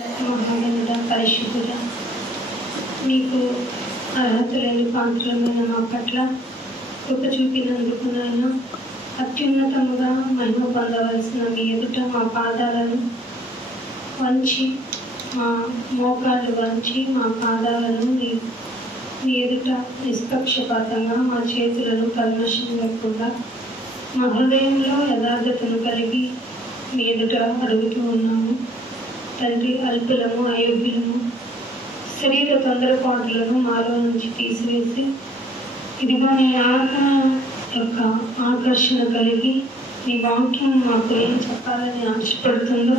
మహాగణుడ పరిశుద్ధుడ, మీకు అర్హత లేని పాత్రమైన మా పట్ల కృప చూపినందుకు నాయన అత్యున్నతముగా మహిమ పొందవలసిన మీ ఎదుట మా పాదాలను వంచి, మా మోకాళ్ళు వంచి మా పాదాలను మీ ఎదుట నిష్పక్షపాతంగా మా చేతులను కల్మషం లేకుండా మా హృదయంలో యథార్థతను కలిగి మీ ఎదుట అడుగుతూ ఉన్నాము. తండ్రి, అల్పులము, అయోగ్యులము, శరీర తొందరపాటులను మాలో నుంచి తీసివేసి ఇదిగో నీ ఆత్మ యొక్క ఆకర్షణ కలిగి నీ వాక్యం మాకు ఏం చెప్పాలని ఆశపడుతుందో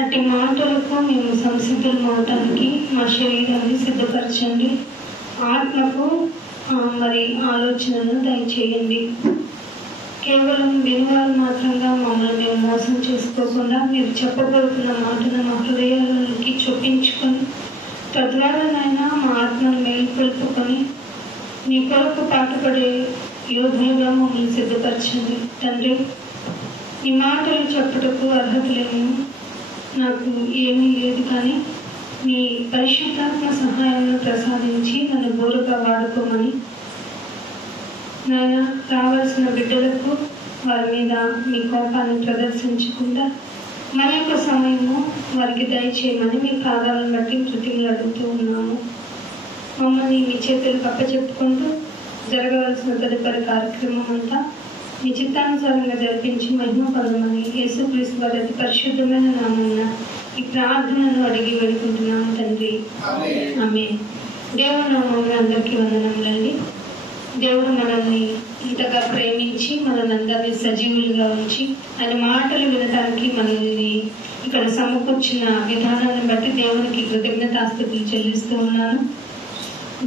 అట్టి మాటలకు మేము సంసిద్ధం అవటానికి మా శరీరాన్ని సిద్ధపరచండి. ఆత్మకు మరి ఆలోచనను దయచేయండి. కేవలం వినువారు మాత్రంగా మమ్మల్ని మేము మోసం చేసుకోకుండా మీరు చెప్పబోతున్న మాటను మా హృదయాలకి చొప్పించుకొని తద్వారానైనా మా ఆత్మను మేల్కొల్పుకొని మీ కొరకు పాటుపడే యోధులుగా మమ్మల్ని సిద్ధపరచండి. తండ్రి, ఈ మాటలు చెప్పుటకు అర్హత లేము, నాకు ఏమీ లేదు, కానీ మీ పరిశుద్ధాత్మ సహాయాన్ని ప్రసాదించి నన్ను బోరుగా వాడుకోమని నాయన రావాల్సిన బిడ్డలకు వారి మీద మీ కోపాన్ని ప్రదర్శించకుండా మరి యొక్క సమయము వారికి దయచేయమని మీ పాదాలను బట్టి కృతజ్ఞతలు అడుగుతూ ఉన్నాము. మమ్మల్ని మీ చేతులకు అప్పచెప్పుకుంటూ జరగవలసిన తదుపరి కార్యక్రమం అంతా మీ చిత్తానుసారంగా జరిపించి మహిమ పొందమని యేసుక్రీస్తు వారి అతి పరిశుద్ధమైన నామమున ఈ ప్రార్థనను అడిగి వేడుకుంటున్నాము తండ్రి, ఆమేన్. దేవుని నామమున అందరికీ వందనములండి. దేవుడు మనల్ని ఇంతగా ప్రేమించి మనల్ని అందరినీ సజీవులుగా ఉంచి ఆయన మాటలు వినడానికి మనల్ని ఇక్కడ సమకూర్చిన విధానాన్ని బట్టి దేవునికి కృతజ్ఞతాస్తుతులు చెల్లిస్తూ ఉన్నాను.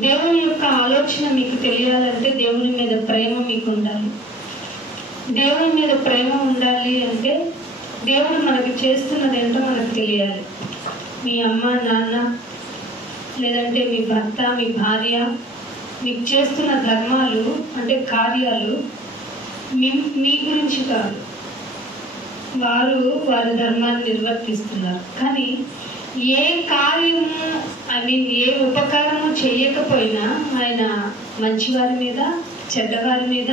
దేవుని యొక్క ఆలోచన మీకు తెలియాలంటే దేవుని మీద ప్రేమ మీకు ఉండాలి. దేవుని మీద ప్రేమ ఉండాలి అంటే దేవుడు మనకి చేస్తున్నది ఏంటో మనకు తెలియాలి. మీ అమ్మ నాన్న లేదంటే మీ భర్త మీ భార్య మీకు చేస్తున్న ధర్మాలు అంటే కార్యాలు మీ గురించి కాదు, వారు వారి ధర్మాన్ని నిర్వర్తిస్తున్నారు. కానీ ఏ కార్యము ఏ ఉపకారము చేయకపోయినా ఆయన మంచివారి మీద చెడ్డవారి మీద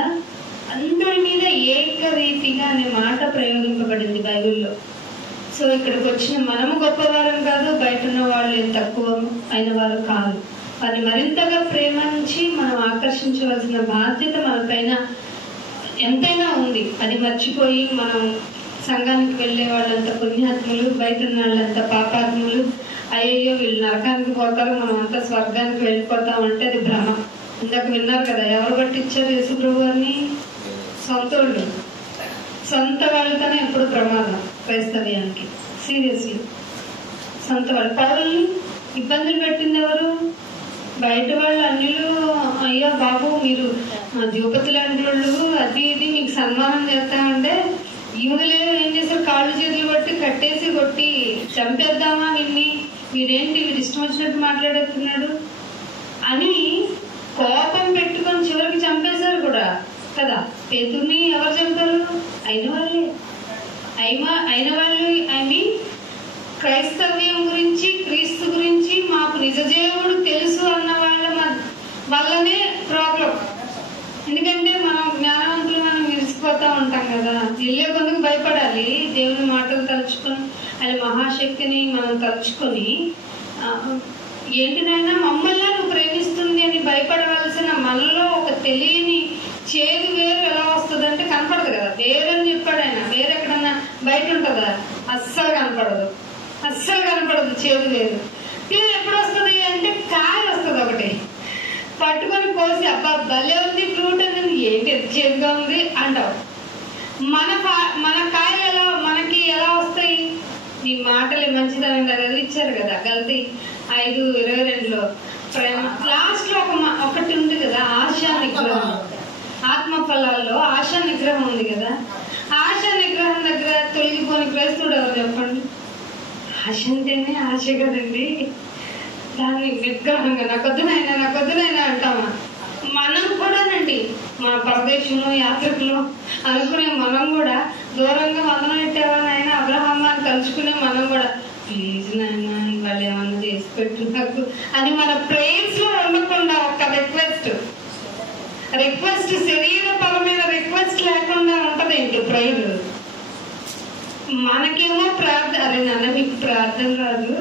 అందరి మీద ఏకరీతిగా అనే మాట ప్రయోగింపబడింది బైబిల్లో. సో ఇక్కడికి వచ్చిన మనము గొప్పవారం కాదు, బయట ఉన్న వాళ్ళు ఏం తక్కువ అయిన వారు కాదు. వారిని మరింతగా ప్రేమించి మనం ఆకర్షించవలసిన బాధ్యత మన పైన ఎంతైనా ఉంది. అది మర్చిపోయి మనం సంఘానికి వెళ్ళే వాళ్ళంతా పుణ్యాత్ములు, బయట ఉన్న వాళ్ళంతా పాపాత్ములు, అయ్యయ్యో వీళ్ళు నరకానికి పోతారు, మనం అంతా స్వర్గానికి వెళ్ళిపోతామంటే అది భ్రమ. ఇందాక విన్నారు కదా, ఎవరు పట్టించారు యేసుప్రభు వారిని? సొంతోళ్ళు. సొంత వాళ్ళతోనే ఎప్పుడు ప్రమాదం క్రైస్తవ్యానికి. సీరియస్లీ సొంత వాళ్ళు. పౌరుల్ని ఇబ్బందులు పెట్టింది ఎవరు? బయట వాళ్ళు అన్యులు. అయ్యా బాబు మీరు ద్రౌపది లాంటి వాళ్ళు అది ఇది మీకు సన్మానం చేస్తామంటే యూదులేదో ఏం చేశారు, కాళ్ళు చేతులు పట్టి కట్టేసి కొట్టి చంపేద్దామా విన్ని, మీరేంటి వీరు ఇష్టం వచ్చినట్టు మాట్లాడుతున్నాడు అని కోపం పెట్టుకొని చివరికి చంపేశారు కూడా కదా. పేతుర్ని ఎవరు చంపారు? అయిన వాళ్ళే. అయిన వాళ్ళు ఐ మీన్ క్రైస్తవ్యం గురించి క్రీస్తు గురించి మాకు నిజదేవుడు తెలుసు అన్న వల్లనే ప్రాబ్లం. ఎందుకంటే మనం జ్ఞానవంతులు మనం విరిసిపోతా ఉంటాం కదా. వెళ్ళే కొందుకు భయపడాలి. దేవుని మాటలు తలుచుకొని ఆయన మహాశక్తిని మనం తలుచుకొని ఏంటినైనా మమ్మల్ని నువ్వు ప్రేమిస్తుంది అని భయపడవలసిన మనలో ఒక తెలియని చేదు వేరు ఎలా వస్తుంది అంటే కనపడదు కదా. వేరని చెప్పాడు ఆయన. వేరెక్కడన్నా బయట ఉంటుందా? అస్సలు కనపడదు, అస్సలు కనపడదు చేదు వేరు. ఇది ఎప్పుడు వస్తుంది అంటే కాయ వస్తుంది ఒకటి, పట్టుకొని కోసి అబ్బా భలే ఉంది ఫ్రూట్ అనేది, ఏంటి చేదుగా ఉంది అంటావు. మన కాయలు ఎలా మనకి ఎలా వస్తాయి? నీ మాటలే మంచిదనం కదా. ఇచ్చారు కదా గల్తీ 5:22లో ప్రేమ. లాస్ట్ లో ఒకటి ఉంది కదా, ఆశా నిగ్రహం. ఆత్మ ఫలాల్లో ఆశా నిగ్రహం ఉంది కదా. ఆశా నిగ్రహం దగ్గర తొలగిపోని క్రైస్తవుడు ఎవరు చెప్పండి? ఆశ అంటేనే ఆశ కదండి. దాన్ని నిగ్రహంగా నాకొద్దునైనా అంటామా? మనం కూడానండి మన పరదేశంలో యాత్రికులు అనుకునే మనం కూడా దూరంగా వందనం పెట్టేవాళ్ళైనా అబ్రహాం అని తలుచుకునే మనం కూడా ప్లీజ్ నాయన నాకు అని మన ప్రేయర్స్ లో ఉండకుండా ఒక రిక్వెస్ట్ శరీరపరమైన రిక్వెస్ట్ లేకుండా ఉంటది ఏంటి ప్రేయర్. మనకేమో ప్రార్థన, అరే నాన్న మీకు ప్రార్థన రాదు,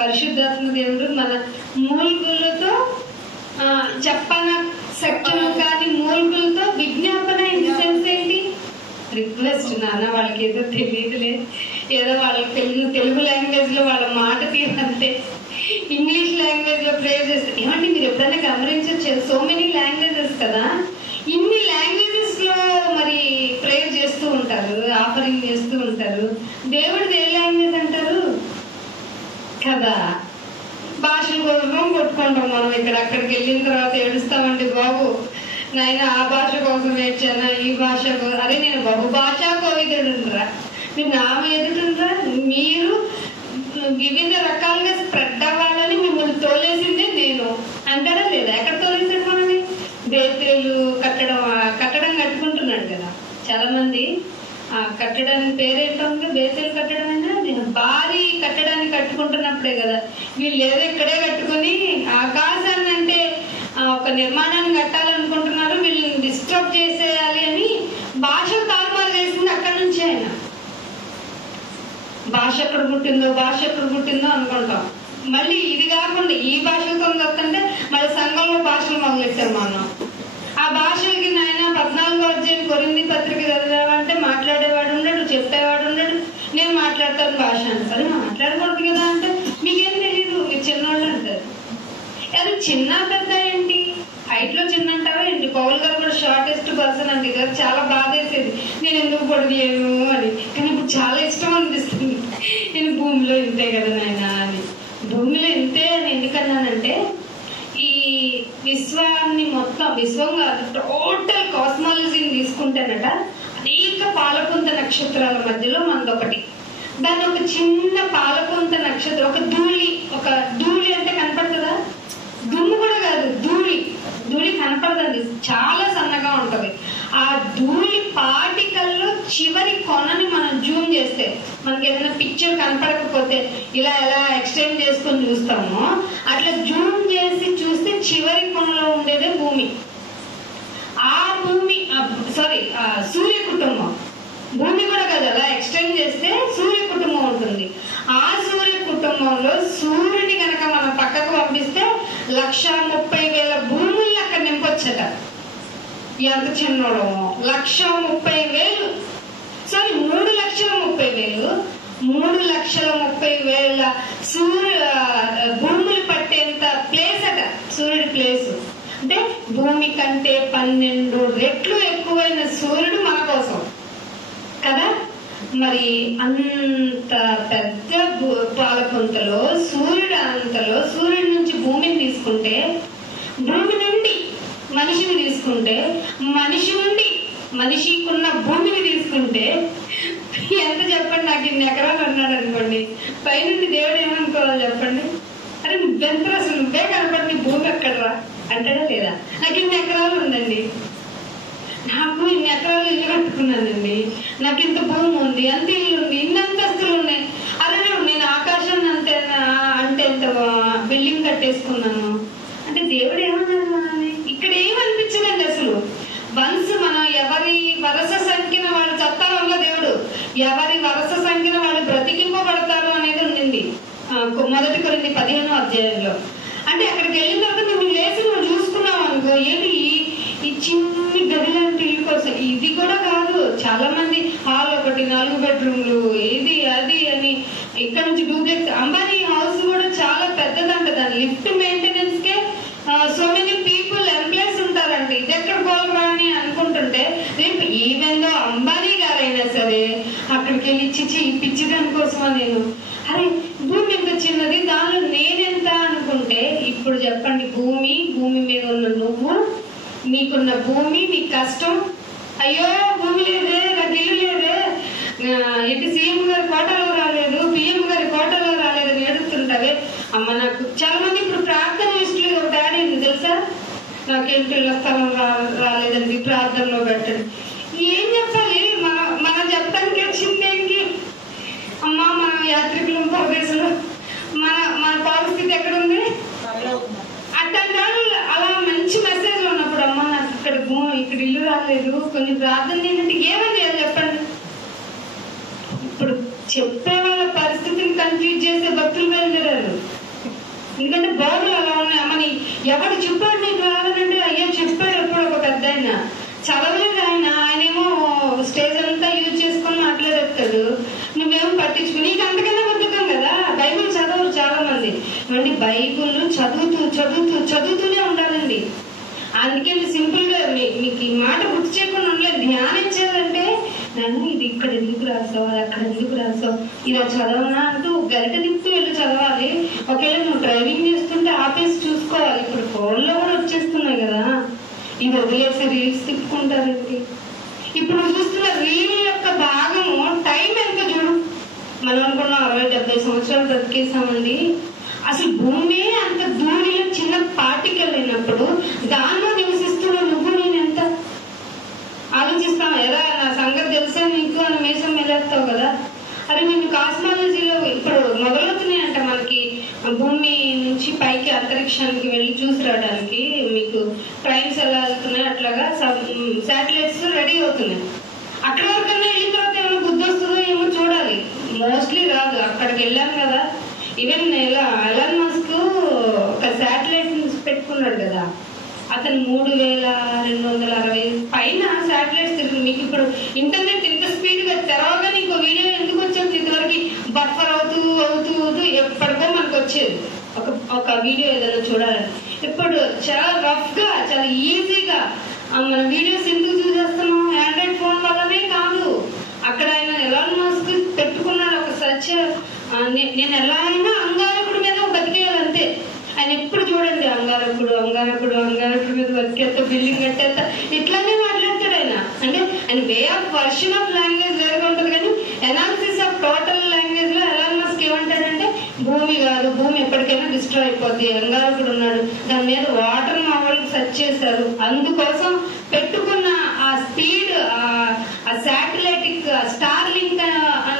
పరిశుద్ధాత్మ దేవుడు మన మూల్గులతో చెప్పన సత్యము కానీ మూల్గులతో విజ్ఞాపన ఇన్ సెన్స్ ఏంటి, రిక్వెస్ట్. నాన్న వాళ్ళకి ఏదో తెలియదులే, ఏదో వాళ్ళకి తెలుగు లాంగ్వేజ్ లో వాళ్ళ మాట తీరంతే, ఇంగ్లీష్ లాంగ్వేజ్ లో ప్రేయర్ చేస్తారు. ఏమంటే మీరు ఎప్పుడైనా గమనించచ్చు, సో మెనీ లాంగ్వేజెస్ కదా, ఇన్ని లాంగ్వేజెస్ లో మరి ప్రేయర్ చేస్తూ ఉంటారు, ఆఫరింగ్ చేస్తూ ఉంటారు. దేవుడిది ఏ లాంగ్వేజ్ అంటారు కదా. భాషల కోసం కొట్టుకుంటాం మనం, ఇక్కడ అక్కడికి వెళ్ళిన తర్వాత ఏడుస్తామండి, బాబు నాయన ఆ భాష కోసం ఏడ్చానా, ఈ భాష కోసం. అరే నేను బహుభాషా కోవిదుడురా, మీరు నా ఎదుటుండ్రా, మీరు వివిధ రకాలుగా స్ప్రెడ్ అవ్వాలని మిమ్మల్ని తోలేసిందే నేను అంటారా లేదా? ఎక్కడ తోలేసాడు మనని? బేతేలు కట్టడం కట్టుకుంటున్నాడు కదా చాలా మంది. కట్టడానికి పేరేంటో బేతేలు కట్టడం అయినా భారీ కట్టడానికి కట్టుకుంటున్నప్పుడే కదా. వీళ్ళు ఏదో ఇక్కడే కట్టుకుని ఆకాశాన్ని అంటే ఒక నిర్మాణాన్ని కట్టాలనుకుంటున్నారు, వీళ్ళని డిస్టర్బ్ చేసేయాలి అని భాష తారుమారు చేసింది అక్కడి నుంచి. ఆయన భాష ఎక్కడ పుట్టిందో అనుకుంటాం. మళ్ళీ ఇది కాకుండా ఈ భాషలతో వస్తుంటే మళ్ళీ సంఘంలో భాషలు మొదలెట్టారు మనం. ఆ భాషలకి నాయన 14వ అధ్యాయం కొరింథీ పత్రిక చదివామంటే మాట్లాడేవాడు ఉండడు, చెప్పేవాడు ఉండడు. నేను మాట్లాడతాను భాష అంటారు, మాట్లాడకూడదు కదా అంటే మీకేం తెలియదు, మీరు చిన్నవాళ్ళు అంటారు. అది చిన్న పెద్ద ఏంటి, హైట్ లో చిన్న అంటారా ఏంటి? పౌల్ గారు కూడా షార్టెస్ట్ పర్సన్ అంటే కదా, చాలా బాధ వేసేది నేను ఎందుకు పొడిగాను అని. కానీ ఇప్పుడు చాలా ఇష్టం అనిపిస్తుంది, నేను భూమిలో ఇంతే కదా నాయన అని. భూమిలో ఇంతే అని ఎందుకన్నానంటే, ఈ విశ్వాన్ని మొత్తం, విశ్వం కాదు టోటల్ కాస్మాలజీని తీసుకుంటేనట అనేక పాలపుంత నక్షత్రాల మధ్యలో మనదొకటి. దాని ఒక చిన్న పాలపుంత నక్షత్రం, ఒక ధూళి అంటే కనపడుతుందా? దుమ్ము కూడా కాదు, ధూళి కనపడదండి, చాలా సన్నగా ఉంటది. ఆ ధూళి పార్టికల్లో చివరి కొనని మనం జూమ్ చేస్తే, మనకి ఏదైనా పిక్చర్ కనపడకపోతే ఇలా ఎలా ఎక్స్టెండ్ చేసుకొని చూస్తామో అట్లా జూమ్ చేసి చూస్తే చివరి కొనలో ఉండేదే భూమి. ఆ భూమి సూర్య కుటుంబం. భూమి కూడా కదా, అలా ఎక్స్టెండ్ చేస్తే సూర్య కుటుంబం ఉంటుంది. ఆ సూర్య కుటుంబంలో సూర్యుని కనుక మనం పక్కకు పంపిస్తే 1,30,000 భూముల్ని అక్కడ నింపొచ్చట. ఎంత చిన్నోడో 1,30,000, సారీ 3,30,000, 3,30,000 భూములు పట్టేంత ప్లేస్ అట సూర్యుడి ప్లేస్. అంటే భూమి కంటే 12 రెట్లు ఎక్కువైన సూర్యుడు మన కోసం కదా. మరి అంత పెద్ద పాలపుంతలో సూర్యుడి నుంచి భూమిని తీసుకుంటే, భూమి నుండి మనిషిని తీసుకుంటే, మనిషి నుండి మనిషికున్న భూమిని తీసుకుంటే ఎంత చెప్పండి. నాకు 2 ఎకరాలు అన్నాడు అనుకోండి, పైనుండి దేవుడు ఏమనుకోవాలి చెప్పండి? అరే నువ్వెంత అసలు నువ్వే కనపడి భూమి ఎక్కడరా అంటాడా లేదా? నాకు 2 ఎకరాలు ఉందండి, నాకు 2 ఎకరాలు ఇల్లు కట్టుకున్నానండి, నాకు ఇంత భూమి ఉంది, అంత ఇల్లు ఉంది, ఇన్ని అంతస్తులు ఉన్నాయి. అరే నేను ఆకాశాన్ని అంటే ఎంత బిల్డింగ్ కట్టేసుకున్నాను అంటే దేవుడు ఏమన్నాడు మనల్ని? ఇక్కడ ఏమనిపించదండి అసలు. వన్స్ మనం ఎవరి వరస సంఖ్యన వాళ్ళు చట్టాలలో దేవుడు ఎవరి వరస సంఖ్యన వాళ్ళు బ్రతికింపబడతారు అనేది ఉండింది 1 కొరింథీ 15వ అధ్యాయంలో. అంటే అక్కడికి వెళ్ళిన తర్వాత నువ్వు లేచి నువ్వు చూసుకున్నావు అనుకో, ఏంటి ఈ చిన్ని గది లాంటి ఇల్లు కోసం. ఇది కూడా కాదు, చాలా మంది హాల్ ఒకటి, 4 బెడ్రూమ్లు, ఇది అది అని ఇక్కడ నుంచి డూప్లెక్స్. అంబానీ హౌస్ కూడా చాలా పెద్దదంట, దాని లిఫ్ట్ మెయింటెనెన్స్ కే సో మెనీ పీపుల్ ఎంప్లాయీస్ ఉంటారంట. ఇది ఎక్కడ పోలరా అని అనుకుంటుంటే రేపు ఈవెందో అంబానీ గారైనా సరే అక్కడికి వెళ్ళి ఇచ్చి పిచ్చి దానికోసమా నేను, అరే భూమి ఎంత చిన్నది, దానిలో నేనెంత అనుకుంటే. ఇప్పుడు చెప్పండి, భూమి మీద ఉన్న నువ్వు, నీకున్న భూమి, నీ కష్టం, అయ్యో భూమి లేదే, నాకు ఇల్లు లేదే, ఇటు సీఎం గారి కోటలో రాలేదు, పిఎం గారి కోటలో రాలేదని ఏడుస్తుంటావే. అమ్మ నాకు చాలా మంది ఇప్పుడు ప్రార్థన లిస్టులో ఒక డాడీ ఉంది తెలుసా, నాకేంటి ఇళ్ళ స్థలం రాలేదండి, ప్రార్థనలో పెట్టండి. ఏం చెప్పాలి? మనం చెప్పడానికి వచ్చిందేంటి అమ్మా? మన యాత్రికులు పరదేశంలో మన పరిస్థితి ఎక్కడుంది? ప్రార్థన చేయాలంటే ఏమని చేయాలి చెప్పండి? ఇప్పుడు చెప్పే వాళ్ళ పరిస్థితిని కన్ఫ్యూజ్ చేసే భక్తులు బయలుదేరారు. ఎందుకంటే బోధలు అలా ఉన్నాయి. అమ్మని ఎవడు చెప్పాడు నీకు రావాలంటే, అయ్యో చెప్పాడు ఎప్పుడు ఒక పెద్ద ఆయన, చదవలేదు ఆయన, ఆయనేమో స్టేజ్ అంతా యూజ్ చేసుకొని మాట్లాడేస్తాడు, నువ్వేమో పట్టించుకుని. నీకు అంతకన్నా బద్ధకం కదా, బైబుల్ చదవరు చాలా మంది. ఏమండి బైబుల్ చదువుతూనే ఉండాలండి. అందుకే సింపుల్ గా మీకు ఈ మాట గుర్తు చేయకుండా ఉండలేదు. ధ్యానించాలంటే నన్ను ఇది ఇక్కడ ఎందుకు రాసావు, అది అక్కడ ఎందుకు రాసావు, ఇలా చదవనా అంటూ గరిట తిప్పుతూ వెళ్ళి చదవాలి. ఒకవేళ నువ్వు డ్రైవింగ్ చేస్తుంటే ఆపేసి చూసుకోవాలి. ఇప్పుడు ఫోన్లో కూడా వచ్చేస్తున్నాయి కదా, ఇది వదిలేసి రీల్స్ తిప్పుకుంటారండి. ఇప్పుడు నువ్వు చూస్తున్న రీల్ యొక్క భాగము టైం ఎంత చూడు. మనం అనుకున్నాం 60-70 సంవత్సరాలు బ్రతికేసామండి. అసలు భూమి అంత ధూళిలో చిన్న పార్టికల్ అయినప్పుడు దానిలో నివసిస్తున్న నువ్వు నేనెంత ఆలోచిస్తాం. ఎరా నా సంగతి తెలుసా నీకు అని మేసం వెళ్ళేస్తావు కదా. అరే నేను కాస్మాలజీలో ఇప్పుడు మొదలవుతున్నాయంట మనకి భూమి నుంచి పైకి అంతరిక్షానికి వెళ్ళి చూసి రావడానికి. మీకు ట్రైన్స్ ఎలా వెళ్తున్నాయి అట్లాగా శాటిలైట్స్ రెడీ అవుతున్నాయి. అక్కడ వరకన్నా వెళ్ళిన తర్వాత ఏమైనా బుద్ధి వస్తుందో ఏమో చూడాలి. మోస్ట్లీ రాదు. అక్కడికి వెళ్ళాం కదా. ఈవెన్ ఎలాన్ మస్క్ ఒక శాటిలైట్ పెట్టుకున్నాడు కదా, అతను 3260 పైన శాటిలైట్స్ తిరుగుతుంది. మీకు ఇప్పుడు ఇంటర్నెట్ ఇంత స్పీడ్ గా తెరవగా నీకు వీడియో ఎందుకు వచ్చేది? ఇదివరకు బఫర్ అవుతూ ఎప్పటికో మనకు వచ్చేది ఒక వీడియో ఏదైనా చూడాలని. ఇప్పుడు చాలా రఫ్ గా చాలా ఈజీగా మన వీడియోస్ ఎందుకు చూసేస్తున్నాం? ఆండ్రాయిడ్ ఫోన్ వల్లనే కాదు. అక్కడ ఆయన ఎలాన్ మస్క్ పెట్టుకున్నాడు ఒక సర్చ్, నేను ఎలా అయినా అంగారకుడి మీద బతికేయాలంతే. ఆయన ఎప్పుడు చూడండి అంగారకుడు మీద బతికేస్తా, బిల్డింగ్ కట్టేస్తా, ఇట్లానే మాట్లాడతాడు ఆయన. అంటే ఆయన way of version of language వేరుగా ఉంటుంది, కానీ ఎనాలిసిస్ ఆఫ్ టోటల్ లాంగ్వేజ్ లో ఎలాన్ మస్క్ ఏమంటాడంటే భూమి కాదు, భూమి ఎప్పటికైనా డిస్ట్రాయ్ అయిపోద్ది, అంగారకుడు ఉన్నాడు, దాని మీద వాటర్ మా వాళ్ళకి సెర్చ్ చేశారు, అందుకోసం పెట్టుకున్న ఆ స్పీడ్, ఆ శాటిలైటిక్ స్టార్ లింక్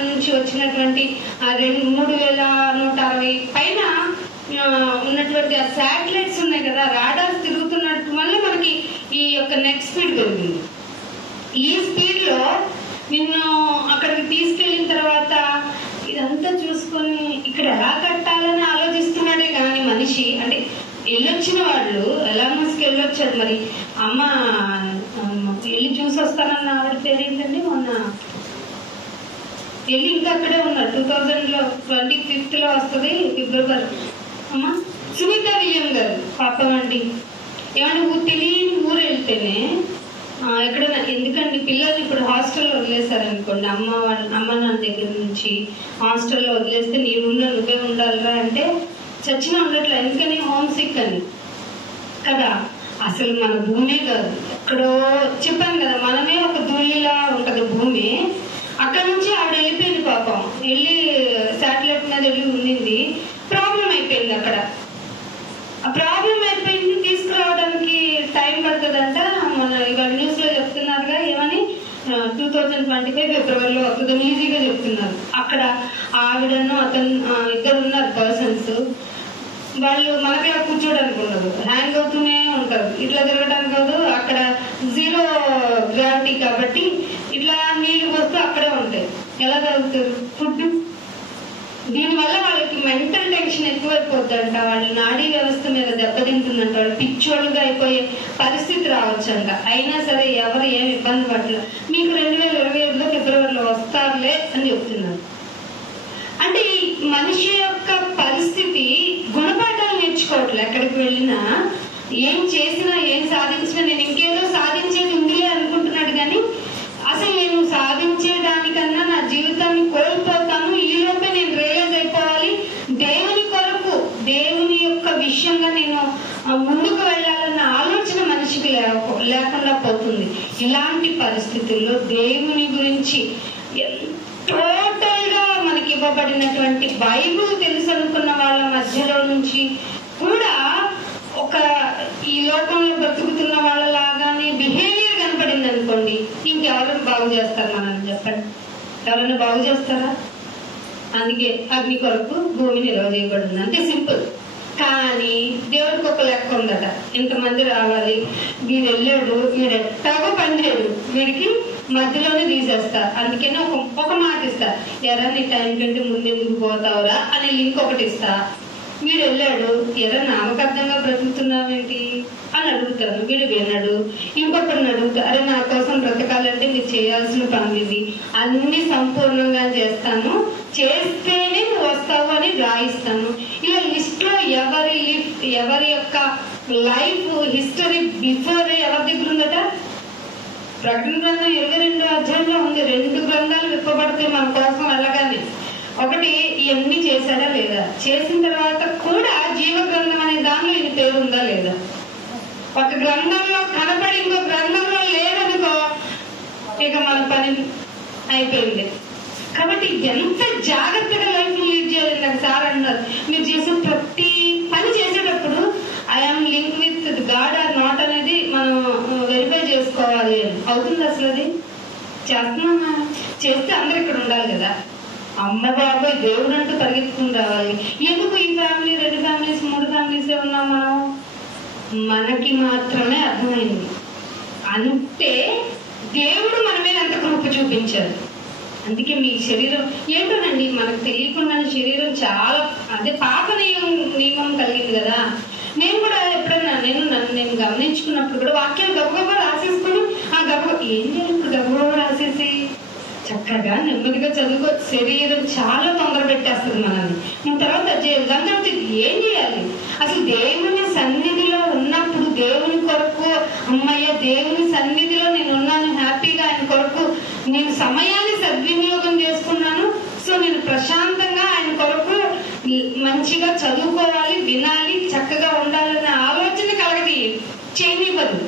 నుంచి వచ్చినటువంటి 3160 పైన ఉన్నటువంటి ఆ శాటిలైట్స్ ఉన్నాయి కదా, రాడార్స్ తిరుగుతున్నట్టు వల్ల మనకి ఈ యొక్క నెట్ స్పీడ్ పెరిగింది. ఈ స్పీడ్ లో నిన్ను అక్కడికి తీసుకెళ్లిన తర్వాత ఇదంతా చూసుకొని ఇక్కడ ఎలా కట్టాలని ఆలోచిస్తున్నాడే కానీ మనిషి, అంటే వెళ్ళొచ్చిన వాళ్ళు ఎలాన్ మస్క్ వెళ్ళొచ్చాడు. మరి అమ్మ వెళ్ళి చూసి వస్తానన్న ఆవిడ పేరేంటండి, మొన్న వెళ్ళి ఇంకా అక్కడే ఉన్నారు. 2025 వస్తుంది ఫిబ్రవరి. అమ్మ సునీత విలియం గారు పాపం అండి. ఏమన్నా తెలియని ఊరు వెళ్తేనే ఎక్కడైనా, ఎందుకండి పిల్లలు ఇప్పుడు హాస్టల్లో వదిలేశారనుకోండి, అమ్మ నాన్న దగ్గర నుంచి హాస్టల్లో వదిలేస్తే నీ రూమ్లో నువ్వే ఉండాలిరా అంటే చచ్చినా ఉండట్లే. ఎందుకని? హోమ్ సిక్ అని కదా. అసలు మన భూమే కాదు, ఎక్కడో చెప్పాను కదా, మనమే ఒక ధూళిలా ఉంటది భూమి. అక్కడ నుంచి ఆవిడ వెళ్ళిపోయింది పాపం, వెళ్ళి శాటిలైట్ మీద వెళ్ళి ఉండింది. ప్రాబ్లం అయిపోయింది అక్కడ. ఆ ప్రాబ్లం అయిపోయింది, తీసుకురావడానికి టైం పడుతుందంట. మన ఇవాళ న్యూస్ లో చెప్తున్నారుగా ఏమని, 2025 ఫిబ్రవరిలో వస్తుందని ఈజీగా చెప్తున్నారు. అక్కడ ఆవిడను అతను ఇద్దరు ఉన్నారు పర్సన్స్. వాళ్ళు మనకి కూర్చోడానికి ఉండదు, హ్యాంగ్ అవుతూనే ఉంటారు, ఇట్లా తిరగడానికి కాదు. అక్కడ జీరో గ్రావిటీ కాబట్టి ఇట్లా నీళ్లు పోస్తూ అక్కడే ఉంటాయి. ఎలా తాగుతారు ఫుడ్? దీనివల్ల వాళ్ళకి మెంటల్ టెన్షన్ ఎక్కువైపోద్దంట, వాళ్ళ నాడీ వ్యవస్థ మీద దెబ్బతింటుందంట, వాళ్ళు పిచ్చోళ్ళుగా అయిపోయే పరిస్థితి రావచ్చంట. అయినా సరే ఎవరు ఏమి ఇబ్బంది పడలేదు. మీకు 2027లో ఫిబ్రవరిలో వస్తారులే అని చెప్తున్నారు. అంటే ఈ మనిషి యొక్క పరిస్థితి గుణపాఠాలు నేర్చుకోవట్లే. ఎక్కడికి వెళ్ళినా ఏం చేసినా ఏం సాధించినా నేను ఇంకేదో సాధించేది ఉందిలే అనుకుంటున్నాడు, కానీ అసలు నేను సాధించేదానికన్నా నా జీవితాన్ని కోల్పోతాను, ఈలోపే నేను రియలైజ్ అయిపోవాలి, దేవుని కొరకు దేవుని యొక్క విషయంగా నేను ముందుకు వెళ్ళాలన్న ఆలోచన మనిషికి లేకుండా పోతుంది. ఇలాంటి పరిస్థితుల్లో దేవుని గురించి టోటల్ గా మనకి ఇవ్వబడినటువంటి బైబుల్ తెలుసు అనుకున్న వాళ్ళ మధ్యలో నుంచి కూడా ఒక ఈ లోకంలో బ్రతుకుతున్న వాళ్ళలాగానే బిహేవియర్ కనపడింది అనుకోండి, ఇంకెవరైనా బాగు చేస్తారు మనల్ని చెప్పండి? ఎవరైనా బాగు చేస్తారా? అందుకే అగ్ని కొరకు భూమి నిల్వ చేయబడింది. అంతే సింపుల్. కానీ దేవుడికి ఒక లెక్క ఉందట, ఇంతమంది రావాలి, వీడు వెళ్ళాడు, వీడు ఎట్టాగో పనిచేయడు, వీడికి మధ్యలోనే తీసేస్తా, అందుకని ఒక మాట ఇస్తా, ఎరా నీ టైం కంటే ముందు ఎందుకు పోతావురా అని లింక్ ఒకటి ఇస్తా. వీడు వెళ్ళాడు, ఎరా నామకార్థంగా బ్రతుకుతున్నావేంటి అని అడుగుతాను, వీడు విన్నాడు. ఇంకొకరిని అడుగుతా, అరే నా కోసం బ్రతకాలంటే మీరు చేయాల్సిన పనులు ఇది, అన్ని సంపూర్ణంగా చేస్తాను, చేస్తేనే నువ్వు వస్తావు అని రాయిస్తాను. ఇలా లిస్ట్ లో ఎవరి యొక్క లైఫ్ హిస్టరీ బిఫోర్ ఎవరి దగ్గర ఉందట? ప్రకటన గ్రంథం 22 అధ్యాయంలో ఉంది. 2 గ్రంథాలు విప్పబడితే మన కోసం వెళ్ళగానే, ఒకటి ఇవన్నీ చేశాడా లేదా, చేసిన తర్వాత కూడా జీవ గ్రంథం అనే దానిలో ఈయన పేరు ఉందా లేదా. ఒక గ్రంథంలో కనపడి ఇంకో గ్రంథంలో లేదనుకో, ఇక మన పని అయిపోయింది. కాబట్టి ఎంత జాగ్రత్తగా లైఫ్ లీడ్ చేయాలి. నాకు సార్ అన్నారు, మీరు చేసే ప్రతి పని చేసేటప్పుడు I'm link with God or not అనేది మనం వెరిఫై చేసుకోవాలి అని. అవుతుంది అసలు అది చేస్తున్నామా? చేస్తే అందరు ఇక్కడ ఉండాలి కదా. అమ్మ బాబాయ్ దేవుడు అంటూ పరిగెత్తుకుని రావాలి. ఎందుకు ఈ ఫ్యామిలీ 2 ఫ్యామిలీస్ 3 ఫ్యామిలీస్ ఉన్నాం మనం? మనకి మాత్రమే అర్థమైంది. అంటే దేవుడు మన మీద ఎంత కృప చూపించారు. అందుకే మీ శరీరం ఏంటోనండి, మనకు తెలియకుండా శరీరం చాలా అదే పాప నియమం కలిగింది కదా. నేను కూడా ఎప్పుడైనా నేను గమనించుకున్నప్పుడు కూడా వాక్యాలు గబగబా రాసేసుకుని ఆ గబగబా ఏం చేయాలి ఇప్పుడు గబగబా రాసేసి చక్కగా నెమ్మదిగా చదువుకో. శరీరం చాలా తొందర పెట్టేస్తుంది మనల్ని. నువ్వు తర్వాత దాని తర్వాత ఏం చేయాలి? అసలు దేవుని సన్నిధిలో ఉన్నప్పుడు దేవుని కొరకు అమ్మయ్య దేవుని సన్నిధిలో నేను ఉన్నాను హ్యాపీగా, ఆయన కొరకు నేను సమయాన్ని సద్వినియోగం చేసుకున్నాను, సో నేను ప్రశాంతంగా ఆయన కొరకు మంచిగా చదువుకోవాలి, వినాలి, చక్కగా ఉండాలనే ఆలోచన కలగది చేయనివ్వదు.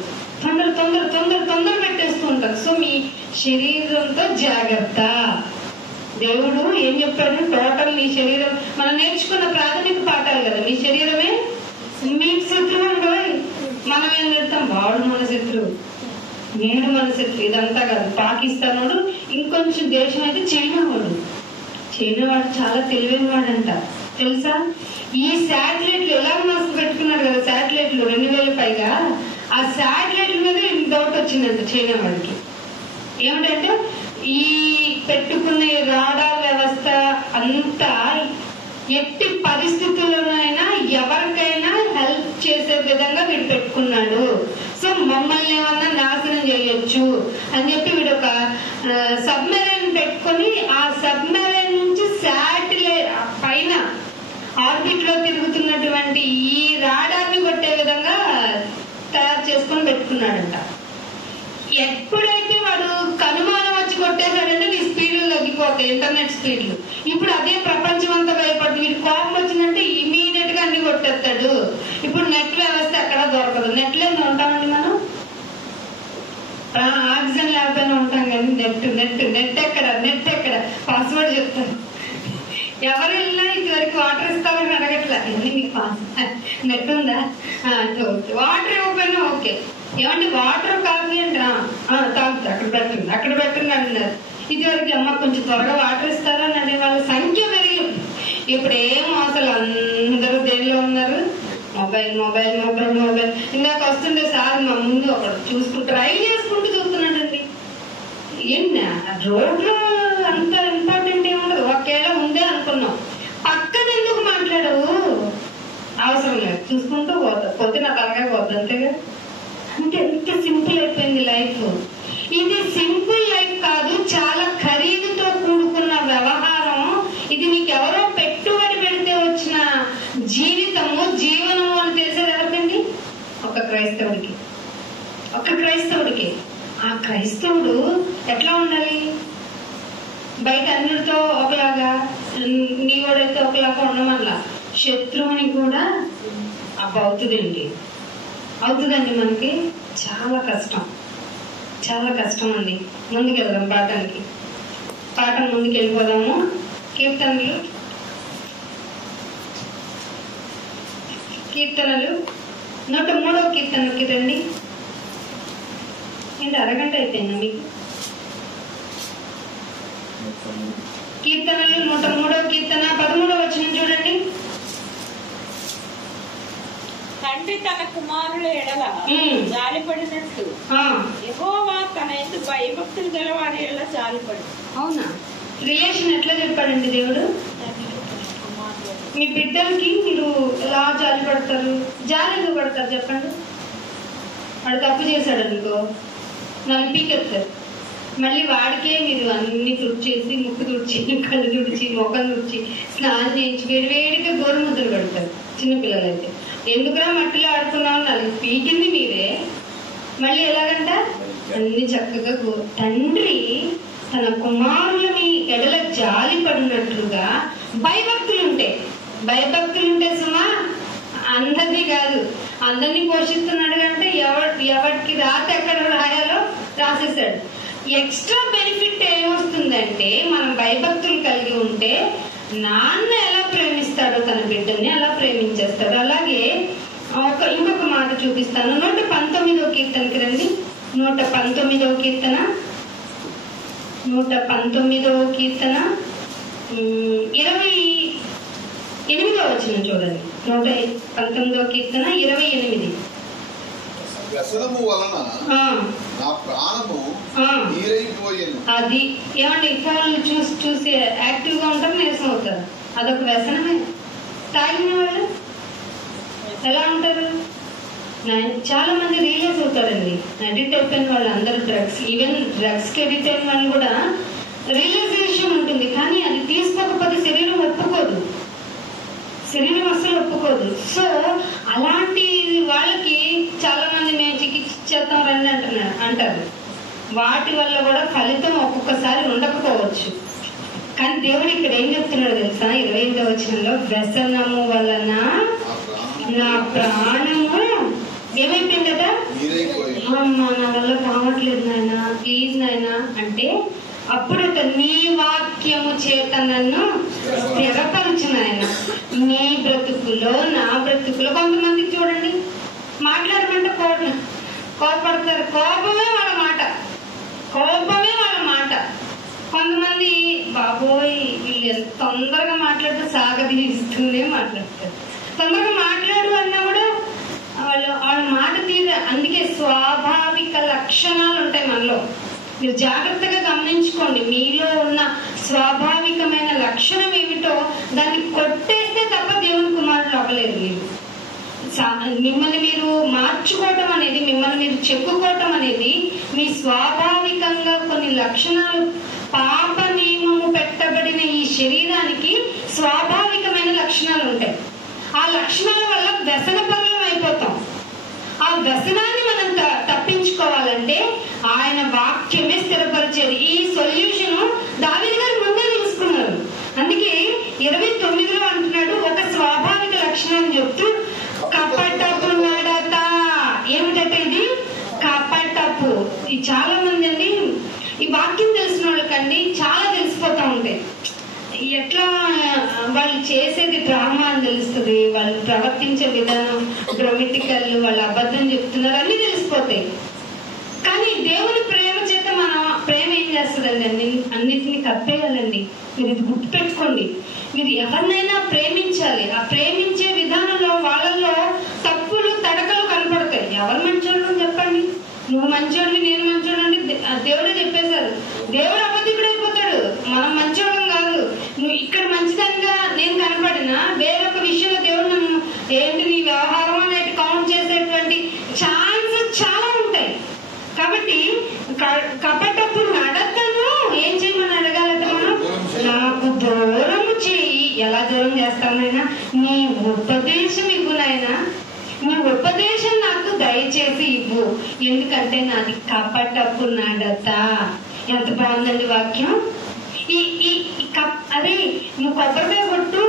తొందర పెట్టేస్తూ ఉంటారు. సో మీ శరీరంతో జాగ్రత్త. దేవుడు ఏం చెప్పాడు? టోటల్ నీ శరీరం మనం నేర్చుకున్న ప్రాథమిక పాఠాలు కదా. నీ శరీరమే మీకు శత్రువు అంటే మనం ఏం చెప్తాం, వాడు మన శత్రువు, వీడు మన శత్రువు. ఇదంతా కాదు. పాకిస్తాన్ వాడు, ఇంకొంచెం దేశం అయితే చైనా వాడు చాలా తెలివైన వాడంట, తెలుసా? ఈ శాటిలైట్లు ఎలా మాస్క్ పెట్టుకున్నాడు కదా, శాటిలైట్లు 2000 పైగా. ఆ శాటిలైట్ల మీద డౌట్ వచ్చిందంట చైనా వాడికి. ఏమిటంటే ఈ పెట్టుకునే రాడార్ వ్యవస్థ అంతా ఎట్టి పరిస్థితుల్లోనైనా ఎవరికైనా హెల్ప్ చేసే విధంగా వీడు పెట్టుకున్నాడు. సో మమ్మల్ని ఏమన్నా నాశనం చేయొచ్చు అని చెప్పి వీడు ఒక సబ్మెరైన్ పెట్టుకొని ఆ సబ్మెరైన్ నుంచి శాటిలైట్ పైన ఆర్బిట్ లో తిరుగుతున్నటువంటి ఈ రాడార్ని కొట్టే విధంగా తయారు చేసుకొని పెట్టుకున్నాడంట. ఎప్పుడైతే వాడు కనుమానం వచ్చి కొట్టేశాడంటే నీ స్పీడ్లు తగ్గిపోతాయి, ఇంటర్నెట్ స్పీడ్లు. ఇప్పుడు అదే ప్రపంచం అంతా భయపడుతుంది. వీడు కోపం వచ్చిందంటే ఇమీడియట్ గా అన్ని కొట్టేస్తాడు. ఇప్పుడు నెట్ వ్యవస్థ ఎక్కడా దొరకదు. నెట్ లేదు ఉంటామండి మనం, ఆక్సిజన్ లేకపోయినా ఉంటాం కానీ నెట్ ఎక్కడ పాస్వర్డ్ చెప్తాను. ఎవరు వెళ్ళినా ఇదివరకు వాటర్ ఇస్తామని అడగట్లా, మీకు నెట్ ఉందా, వాటర్ ఇవ్వకపోయినా ఓకే. ఏమంటే వాటర్ కాఫీ అంటే తాగుతా, అక్కడ పెట్టండి అన్నారు. ఇదివరకు అమ్మ కొంచెం త్వరగా వాటర్ ఇస్తారా అని అనే వాళ్ళ సంఖ్య పెరిగింది. ఇప్పుడు ఏమో అసలు అందరూ దేనిలో ఉన్నారు, మొబైల్. ఇందాక వస్తుండే సార్ మా ముందు ఒకడు చూసుకుంటూ డ్రైవ్ చేసుకుంటూ చూస్తున్నాడండి. ఏంటి రోడ్లో అంత ఇంపార్టెంట్ ఏముండదు, ఒకేలా ఉందే అనుకున్నాం. పక్కన ఎందుకు మాట్లాడవు, అవసరం లేదు, చూసుకుంటూ పోతే నా తలగా పోద్దు, అంతేగా. అంటే ఎంత సింపుల్ అయిపోయింది లైఫ్. ఇది సింపుల్ లైఫ్ కాదు, చాలా ఖరీదుతో కూడుకున్న వ్యవహారం. ఇది నీకెవరో పెట్టుబడి పెడితే వచ్చిన జీవితము, జీవనము అని తెలిసేది ఎవరికండి? ఒక క్రైస్తవుడికి. ఆ క్రైస్తవుడు ఎట్లా ఉండాలి? బయట అన్నిటితో ఒకలాగా, నీవాడైతే ఒకలాగా ఉండమల్లా. శత్రువుని కూడా అవుతుందండి మనకి. చాలా కష్టం అండి. ముందుకెళ్దాం పాఠం ముందుకు వెళ్ళిపోదాము. కీర్తనలు 103వ కీర్తనకి రండి. ఏంటి అరగంట అయిపోయిందా మీకు? కీర్తనలు 103వ కీర్తన 13వ వచనం చూడండి. తండ్రి తన కుమారుల ఎడల జాలిపడినట్టు యెహోవా తన యందు భయభక్తులు గల వారి ఎడల జాలిపడు. అవునా? రిలేషన్ ఎట్లా చెప్పాడండి దేవుడు? మీ బిడ్డలకి మీరు ఎలా జాలి పడతారు? జాలి ఎందుకు పడతారు చెప్పండి? వాడు తప్పు చేశాడు అనుకో, నన్ను పీకెత్తారు, మళ్ళీ వాడికే మీరు అన్ని తుడిచేసి, ముక్కు తుడిచి, కళ్ళు తుడిచి, ముఖం తుడిచి, స్నానం చేయించి వేడివేడిగా గోరుముద్దలు పెడతారు చిన్నపిల్లలైతే. ఎందుకురా మట్టిలో ఆడుతున్నావు, నన్ను పీకింది మీరే, మళ్ళీ ఎలాగంట అన్ని చక్కగా తండ్రి తన కుమారులని ఎడల జాలి పడినట్లుగా భయభక్తులుంటే సుమా అందరినీ కాదు, అందరినీ పోషిస్తున్నాడు అంటే ఎవరికి రాత ఎక్కడ రాయాలో రాసేసాడు. ఎక్స్ట్రా బెనిఫిట్ ఏమొస్తుందంటే మనం భయభక్తులు కలిగి ఉంటే నాన్న ఎలా ప్రేమిస్తాడో తన బిడ్డల్ని అలా ప్రేమించేస్తాడు. అలాగే ఇంకొక మాట చూపిస్తాను. 119వ కీర్తనకి రండి. 119వ కీర్తన 28వ వచనం చూడండి. 119వ కీర్తన 28. వ్యసనము వలన నా ప్రాణము నీరైపోయేను. అది ఏమంటే ఫోన్లు చూసి యాక్టివ్ గా ఉంటారు, నీరసం అవుతారు. అదొక వ్యసనమే. తాగిన వాళ్ళు ఎలా ఉంటారు? చాలా మంది రియలైజ్ అవుతారండి. అడిక్ట్ అయిపోయిన వాళ్ళు అందరూ ఈవెన్ డ్రగ్స్ కి అడిక్ట్ అయిన వాళ్ళు కూడా రియలైజేషన్ ఉంటుంది, కానీ అది తీసుకోకపోతే శరీరం ఒప్పుకోదు, శరీరం అస్సలు ఒప్పుకోదు. సో అలాంటి వాళ్ళకి చాలా మంది మేము చికిత్స చేద్దాం రండి అంటారు. వాటి వల్ల కూడా ఫలితం ఒక్కొక్కసారి ఉండకపోవచ్చు. కానీ దేవుడు ఇక్కడ ఏం చెప్తున్నాడు తెలుసా? 25వ వచనంలో, వ్యసనము వలన నా ప్రాణము ఏమైపోయిందట? అమ్మా నా వల్ల కావట్లేదు నాయన, ప్లీజ్ నాయన అంటే అప్పుడు నీ వాక్యము చేత నన్ను స్థిరపరచు నాయన. నీ బ్రతుకులో నా బ్రతుకులో కొంతమందికి చూడండి, మాట్లాడమంటే కోపడతారు. కోపమే వాళ్ళ మాట. కొంతమంది బాబోయ్ వీళ్ళు ఎంత తొందరగా మాట్లాడితే సాగదీస్తూనే మాట్లాడతారు. తొందరగా మాట్లాడు అన్నా కూడా వాళ్ళ మాట తీరు. అందుకే స్వాభావిక లక్షణాలు ఉంటాయి మనలో. మీరు జాగ్రత్తగా గమనించుకోండి. మీలో ఉన్న స్వాభావికమైన లక్షణం ఏమిటో దాన్ని కొట్టేస్తే తప్ప దేవుని కుమారులు అవ్వలేదు. మీరు మిమ్మల్ని మీరు మార్చుకోవటం అనేది, మిమ్మల్ని మీరు చెప్పుకోవటం అనేది మీ స్వాభావికంగా కొన్ని లక్షణాలు, పాప నియమము పెట్టబడిన ఈ శరీరానికి స్వాభావికమైన లక్షణాలు ఉంటాయి. ఆ లక్షణాల వల్ల వ్యసన పరులం అయిపోతాం. ఆ వ్యసనాన్ని మనం తప్పించుకోవాలంటే ఆయన వాక్యమే స్థిరపరిచేది. ఈ సొల్యూషన్ దావీదు గారు ముందే తెలుసుకున్నారు. అందుకే 29లో అంటున్నాడు, ఒక స్వాభావిక లక్షణాన్ని చెప్తూ, కపటపు నడత. ఏమిటంటే ఇది కపటపు. చాలా మంది అండి ఈ వాక్యం తెలిసిన వాళ్ళకండి చాలా తెలిసిపోతా ఉంటాయి. ఎట్లా వాళ్ళు చేసేది డ్రామా అని తెలుస్తుంది, వాళ్ళు ప్రవర్తించే విధానం డ్రామాటికల్, వాళ్ళు అబద్ధం చెప్తున్నారు, అన్ని తెలిసిపోతాయి. కానీ దేవుని ప్రేమ చేత మన ప్రేమ ఏం చేస్తుందండి? అన్నిటిని కప్పేయాలండి. మీరు ఇది గుర్తుపెట్టుకోండి. మీరు ఎవరినైనా ప్రేమించాలి. ఆ ప్రేమించే విధానంలో వాళ్ళల్లో తప్పులు తడకలు కనపడతాయి. ఎవరు మంచోళ్ళు చెప్పండి? నువ్వు మంచోడివి, నేను మంచోడు అంటే దేవుడే చెప్పేశారు. దేవుడు అబద్ధికుడు అయిపోతాడు. మనం మంచోళ్ళం కాదు. నువ్వు ఇక్కడ మంచిదానిగా నేను కనపడినా వేరొక విషయంలో దేవుడు నన్ను ఏంటి నీ వ్యవహారం అనేది కౌంట్ చేసేటువంటి ఛాన్సెస్ చాలా ఉంటాయి. కాబట్టి కపటపు నడతను ఏం చేయమని అడగాలట మనం? నాకు దూరం చేయి. ఎలా దూరం చేస్తానైనా? నీ ఉపదేశం ఇవ్వు నాయనా, నీ ఉపదేశం నాకు దయచేసి ఇవ్వు. ఎందుకంటే నాది కపటపు నడత. ఎంత బాగుందండి వాక్యం. అదే నువ్వు కొబ్బరికాయ కొట్టు,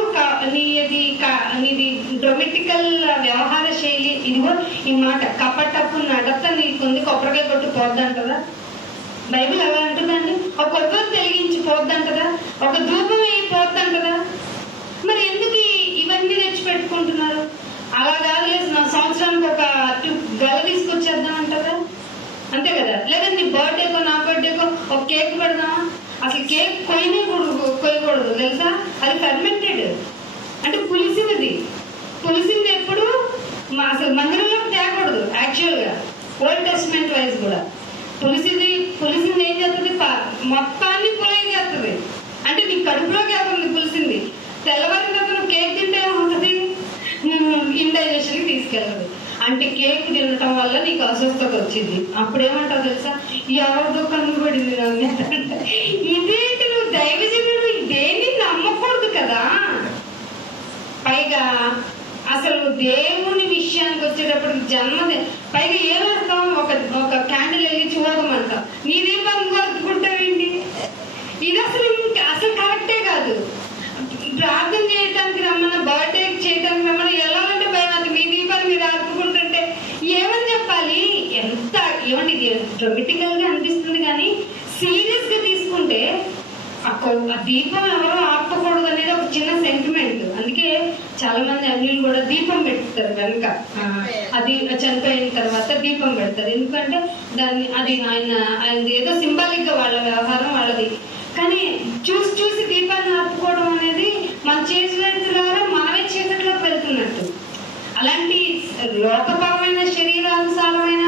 నీది డొమెటికల్ వ్యవహార శైలి. ఇదిగో ఈ మాట, కపటపు నడత నీకుంది, కొబ్బరికాయ కొట్టు పోద్దంటదా? బైబిల్ అలా అంటుందండి. ఒక కొబ్బరి తెలిగించి పోద్దంటదా? ఒక ధూపం వేయి పోద్దంటదా? మరి ఎందుకు ఇవన్నీ తెచ్చి పెట్టుకుంటున్నారు? అలా కాదు, నా సంవత్సరానికి ఒక గల తీసుకొచ్చేద్దాం అంటారా? అంతే కదా. లేదా నీ బర్త్డేకో నా బర్త్డేకో ఒక కేక్ పెడదామా? అసలు కేక్ కొయ్యకూడదు తెలుసా? అది ఫెర్మెంటెడ్ అంటే పులిసింది ఎప్పుడు అసలు మన కూడా. పులిసింది ఏం చేస్తుంది, మొత్తాన్ని పులియం చేస్తుంది. అంటే నీ కడుపులోకి వెళ్తుంది పులిసింది. తెల్లవారిన తర్వాత నువ్వు కేక్ తింటే ఏమవుతుంది, ఇండైజెషన్కి తీసుకెళ్ళదు. అంటే కేక్ తినటం వల్ల నీకు అస్వస్థత వచ్చింది. అప్పుడేమంటావు తెలుసా, ఎవరిదో కనుగొడింది. ఇదేంటి, నువ్వు దైవజనుడు దేన్ని నమ్మకూడదు కదా. పైగా అసలు దేవుని విషయానికి వచ్చేటప్పుడు పైగా ఏమర్థం, ఒక క్యాండిల్ వెళ్ళి చూడమంటాం, నీ దీపం కొట్టుకుంటావేంటి? ఇది అసలు కరెక్టే కాదు. ప్రార్థన చేయడానికి రమ్మన్నా, బర్త్డే చేయడానికి రమ్మన్నా, ఎలా అంటే భయం. అది మీ దీపాన్ని మీరు ఆర్పుకుంటుంటే ఏమని చెప్పాలి? ఏమంటే ఇది డ్రమాటికల్ గా అనిపిస్తుంది, కానీ సీరియస్ గా తీసుకుంటే ఆ దీపం ఎవరో ఆర్పకూడదు అనేది ఒక చిన్న సెంటిమెంట్. అందుకే చాలా మంది అన్యులు కూడా దీపం పెడతారు వెనక. అది చనిపోయిన తర్వాత దీపం పెడతారు. ఎందుకంటే అది ఆయన ఏదో సింబాలిక్ గా వాళ్ళ వ్యవహారం వాళ్ళది. కానీ చూసి దీపాన్ని ఆపుకోవడం అనేది మన చేతుల ద్వారా మనమే చీకట్లోకి వెళ్తున్నట్టు. అలాంటి లోకపరమైన శరీరానుసారమైన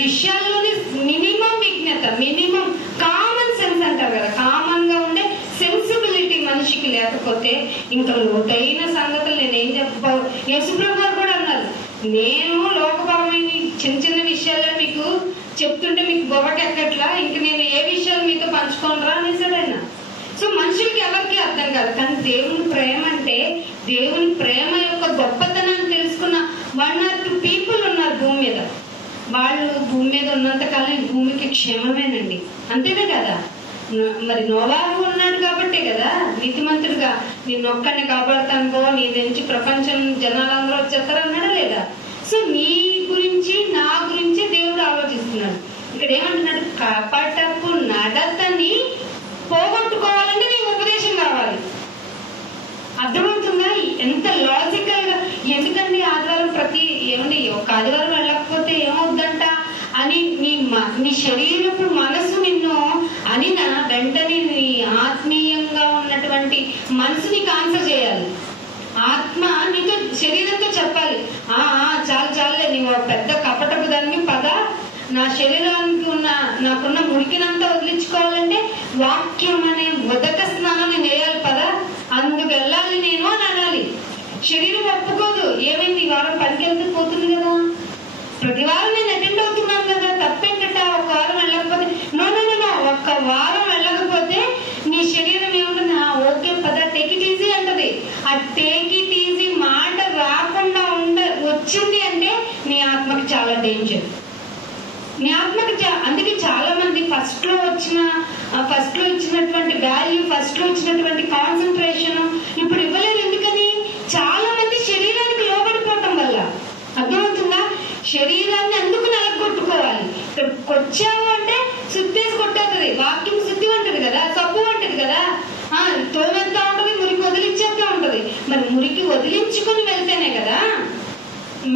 విషయాల్లోని మినిమం విజ్ఞత, మినిమం కామన్ సెన్స్ అంటారు కదా, కామన్ గా ఉండే సెన్సిబిలిటీ మనిషికి లేకపోతే ఇంకా లోతైన సంగతులు నేనేం యేసుప్రభు గారు కూడా అన్నారు, నేను లోకపరమైన చిన్న విషయాల్లో మీకు చెప్తుంటే మీకు బొవకెక్కట్లా, ఇంక నేను ఏ విషయాలు మీతో పంచుకోనరా అనేసాడు ఆయన. సో మనుషులకి ఎవరికి అర్థం కాదు. కానీ దేవుని ప్రేమ అంటే, దేవుని ప్రేమ యొక్క గొప్పతనాన్ని తెలుసుకున్న 1 or 2 people ఉన్నారు భూమి మీద. వాళ్ళు భూమి మీద ఉన్నంత కాలం భూమికి క్షేమమేనండి, అంతేనే కదా. మరి నోవాహు ఉన్నాడు కాబట్టే కదా నీతిమంతుడుగా, నిన్నొక్కడిని కాపాడుతానుకో, నీ నుంచి ప్రపంచం జనాలందరూ వచ్చేస్తారన్నాడా లేదా? సో నీ గురించి నా గురించి దేవుడు ఆలోచిస్తున్నాడు. ఇక్కడ ఏమంటున్నాడు, కపటపు నడతని పోగొట్టుకోవాలంటే నీకు ఉపదేశం కావాలి. అర్థమవుతుందా ఎంత లాజికల్ గా? ఎందుకండి ఆదివారం ఏమండి ఒక ఆదివారం వెళ్ళకపోతే ఏమవుద్దంట అని నీ శరీరపు మనసు నిన్ను అనిన వెంటనే నీ ఆత్మీయంగా ఉన్నటువంటి మనసు నీకు ఆన్సర్ చేయాలి. ఆత్మ నీతో శరీరంతో చెప్పాలి, చాలే నీవు పెద్ద కపటపు దాన్ని పద, నా శరీరానికి నాకున్న మురికినంతా వదిలించుకోవాలంటే వాక్యం అనే ఉదక స్నానం నేను వేయాలి పదా, అందుకు వెళ్ళాలి నేను అని అనాలి. శరీరం ఒప్పుకోదు. ఏమైంది, ఈ వారం పనికి వెళ్తే పోతుంది కదా, ప్రతి వారం నేను అటెండ్ అవుతున్నాను కదా, తప్పేంటట ఒక వారం వెళ్ళకపోతే? నో, ఒక్క వారం వెళ్ళకపోతే నీ శరీరం ఏముంటుంది, ఓకే పద టేక్ ఇట్ ఈజీ అంటది. ఆ టేక్ ఇట్ ఈజీ మాట రాకుండా వచ్చింది అంటే నీ ఆత్మకి చాలా డేంజర్. నీ ఆత్మకి అందుకే చాలా మంది ఫస్ట్ లో ఇచ్చినటువంటి వాల్యూ, ఫస్ట్ లో ఇచ్చినటువంటి కాన్సన్ట్రేషన్ ఇప్పుడు ఇవ్వలేదు. ఎందుకని? చాలా మంది శరీరానికి లోబడిపోవటం వల్ల. అర్థమవుతుందా? శరీరాన్ని అందుకు నలగొట్టుకోవాలి. వచ్చావు అంటే శుద్ధేసి కొట్టేస్తుంది. వాక్యం శుద్ధి ఉంటుంది కదా, సబ్బు ఉంటుంది కదా, తోమెత్తా ఉంటది, మురికి వదిలించేస్తా ఉంటది. మరి మురికి వదిలించుకుని వెళ్తేనే కదా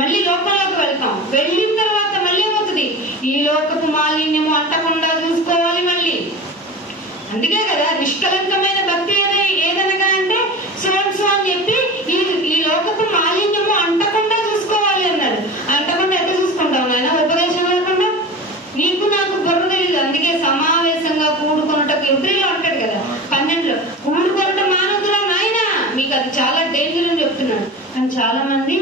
మళ్ళీ లోకంలోకి వెళ్తాం. వెళ్ళిన తర్వాత మళ్ళీ ఏమవుతుంది, ఈ లోకపు మాలిన్యము అంటకుండా చూసుకోవాలి మళ్ళీ. అందుకే కదా నిష్కలంకమైన భక్తి ఏదనగా అంటే సో అని చెప్పి ఈ లోకపు మాలిన్యము అంటకుండా చూసుకోవాలి అన్నాడు. అంటకుండా ఎట్లా చూసుకుంటావు నాయన? ఉపదేశం లేకుండా నీకు నాకు బుర్ర తెలియదు. అందుకే సమావేశంగా కూడుకున్నటకు ఎబ్రిలో అంటాడు కదా 12లో, కూడుకొనట మానవురా నాయన, మీకు అది చాలా డేంజర్ అని చెప్తున్నాడు. కానీ చాలా మంది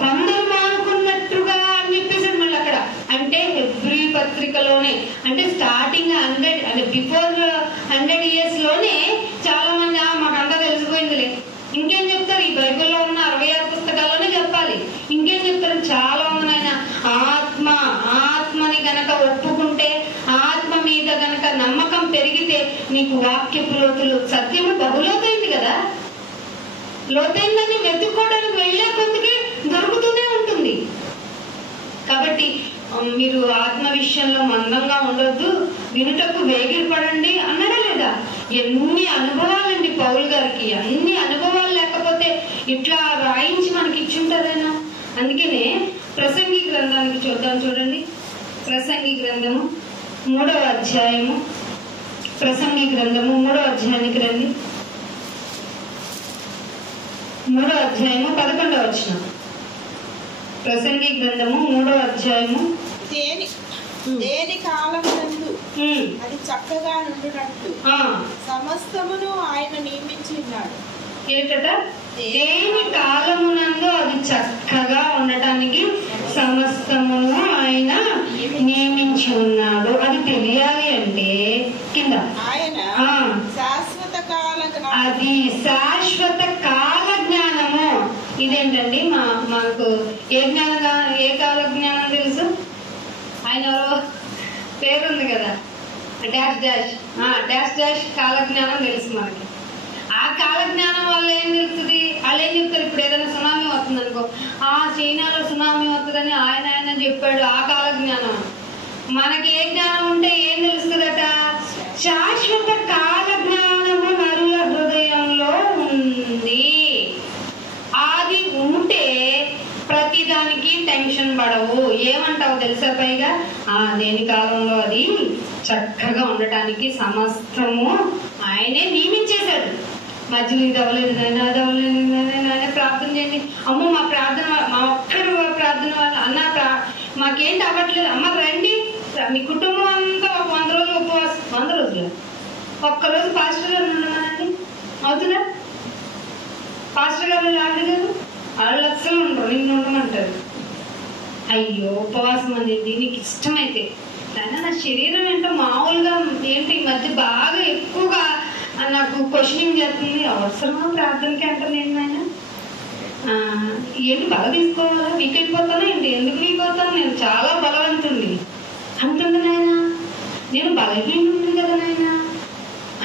కొందరు మానుకున్నట్టుగా అని చెప్పేసాడు మళ్ళీ అక్కడ. అంటే ఎవ్రీ పత్రికలోనే, అంటే స్టార్టింగ్ 100 అంటే బిఫోర్ 100 years లోనే చాలా మంది మాకు అంతా తెలిసిపోయిందిలే, ఇంకేం చెప్తారు, ఈ బైబిల్లో ఉన్న 66 పుస్తకాల్లోనే చెప్పాలి, ఇంకేం చెప్తారు, చాలా ఉంది ఆయన. ఆత్మని గనక ఒప్పుకుంటే, ఆత్మ మీద గనక నమ్మకం పెరిగితే నీకు వాక్యపు లోతులు, సత్యము బహులోతైంది కదా, లోతైందని వెతుక్కోవడానికి వెళ్లే కొద్దికి దొరుకుతూనే ఉంటుంది. కాబట్టి మీరు ఆత్మ విషయంలో మందంగా ఉండొద్దు, వినుటకు వేగిరపడండి అన్నాడా లేదా? ఎన్ని అనుభవాలండి పౌలు గారికి, అన్ని అనుభవాలు లేకపోతే ఇట్లా రాయించి మనకి ఇచ్చుంటారేనా? అందుకనే ప్రసంగి గ్రంథానికి చూడండి. ప్రసంగి గ్రంథము 3వ అధ్యాయము, ప్రసంగి గ్రంథము 3వ అధ్యాయానికి రండి. 3వ అధ్యాయము 11వ వచనం. ప్రసంగి గ్రంథము 3వ అధ్యాయము దేని కాలమునందు అది చక్కగా నుండునట్లు సమస్తమును ఆయన నియమించి ఉన్నాడు. ఏంటట? దేని కాలమునందు అది చక్కగా ఉండటానికి సమస్తమును ఆయన నియమించి ఉన్నాడు. అది తెలియాలి అంటే కింద ఆయన శాశ్వత కాల, అది శాశ్వత కాల జ్ఞానము. ఇదేంటండి మాకు ఏ కాల జ్ఞానం తెలుసు? ఆయన ఎవరో పేరుంది కదా, డాష్ డాష్ డాష్ డాష్ కాల జ్ఞానం తెలుసు మనకి. ఆ కాల జ్ఞానం వల్ల ఏం తెలుస్తుంది? వాళ్ళు ఏం చెప్తారు? ఇప్పుడు ఏదైనా సునామీ వస్తుంది అనుకో, చైనాలో సునామీ వస్తుందని ఆయన చెప్పాడు, ఆ కాల జ్ఞానం. మనకి ఏ జ్ఞానం ఉంటే ఏం తెలుస్తుందట? శాశ్వత కాల జ్ఞానము నరుల హృదయంలో ఉంది. అది ఉంటే ప్రతిదానికి టెన్షన్ పడవు. ఏమంటావు తెలుసా? పైగా దేని కాలంలో అది చక్కగా ఉండటానికి సమస్తము ఆయనే నియమించేశాడు. మధ్యలో ఇది అవ్వలేదు నాయన, అది అవ్వలేదు నాయన, ప్రార్థన చేయండి. అమ్మో మా ప్రార్థన, మా ఒక్కరు ప్రార్థన వల్ల అన్న మాకేంటి అవ్వట్లేదు. అమ్మ రండి, మీ కుటుంబం అంతా ఒక 100 రోజులు ఉపవాసం. 100 రోజులు ఒక్కరోజు పాస్టర్ గారు ఉండమనండి, అవుతుందా? పాస్టర్ గారు రాదు కదా, వాళ్ళు అస్సలు ఉండరు, నిన్ను ఉండమంటారు. అయ్యో ఉపవాసం అనేది నీకు ఇష్టమైతే. దాని నా శరీరం ఏంటో మామూలుగా ఏంటి ఈ మధ్య బాగా ఎక్కువగా నాకు క్వశ్చనింగ్ చేస్తుంది. అవసరమా ప్రార్థనకి అంటారు నేను ఆయన ఏంటి బాగా తీసుకోవాలా? వీక్ అయిపోతాను ఏంటి? ఎందుకు వీక్ అవుతాను? నేను చాలా బలవంతుంది అంటుంది నాయన. నేను బలహీనుంది కదా నాయన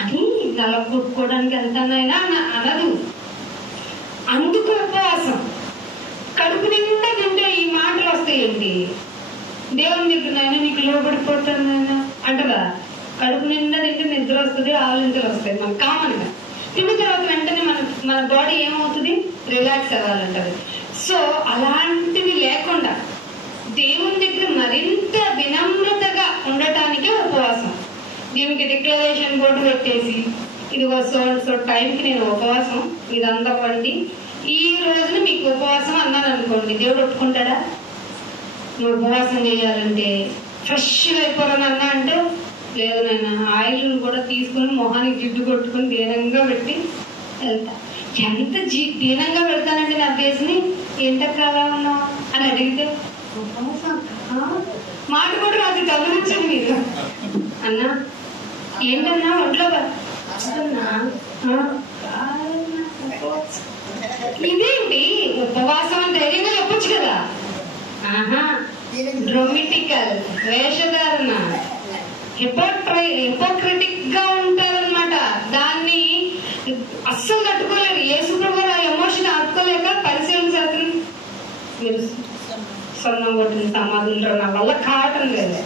అని నల్ల కొట్టుకోవడానికి వెళ్తానైనా అనదు. అందుకు ఉపవాసం. కడుపు నిండా తింటే ఈ మాటలు వస్తాయండి. దేవుని దగ్గర నాయన నీకు లోబడిపోతాను నాయన అంటదా? కడుపు నిండా తింటే నిద్ర వస్తుంది, ఆలోచనలు వస్తాయి మనకు కామన్ గా. తిన్న తర్వాత వెంటనే మన బాడీ ఏమవుతుంది? రిలాక్స్ అవ్వాలంటది. సో అలాంటివి లేకుండా దేవుని దగ్గర మరింత వినమ్రతగా ఉండటానికే ఉపవాసం. దీనికి డిక్లరేషన్ బోర్డు పెట్టేసి ఇదిగో సో టైంకి నేను ఉపవాసం, ఇదంతా వండి ఈ రోజున మీకు ఉపవాసం అన్నాను అనుకోండి, దేవుడు ఒప్పుకుంటాడా? నువ్వు ఉపవాసం చేయాలంటే ఫ్రెష్గా అయిపోవాలని అన్నా అంటే లేదు నాయన, ఆయిల్ కూడా తీసుకుని మొహానికి జిడ్డు కొట్టుకుని దీనంగా పెట్టి వెళ్తా. ఎంత దీనంగా పెడతానంటే నా ఫేస్ని, ఏంటక్క అలా ఉన్నావు అని అడిగితే మాట కూడా రాదు. గమనించండి మీరు. అన్నా ఏంటన్నా ఒంట్లో ఇదేంటి ఉపవాసం అని ధైర్యంగా చెప్పొచ్చు కదా. డ్రోమిటికల్ వేషధారణ, హిపోక్రిటిక్ గా ఉంటారనమాట. దాన్ని అస్సలు తట్టుకోలేరు. యేసుప్రభు ఆ ఎమోషన్ ఆపుకోలేక పరిశీలన శాస్త్రం మీరు సొన్నం కొట్టిన సమాధులు నా వల్ల కావటం లేదు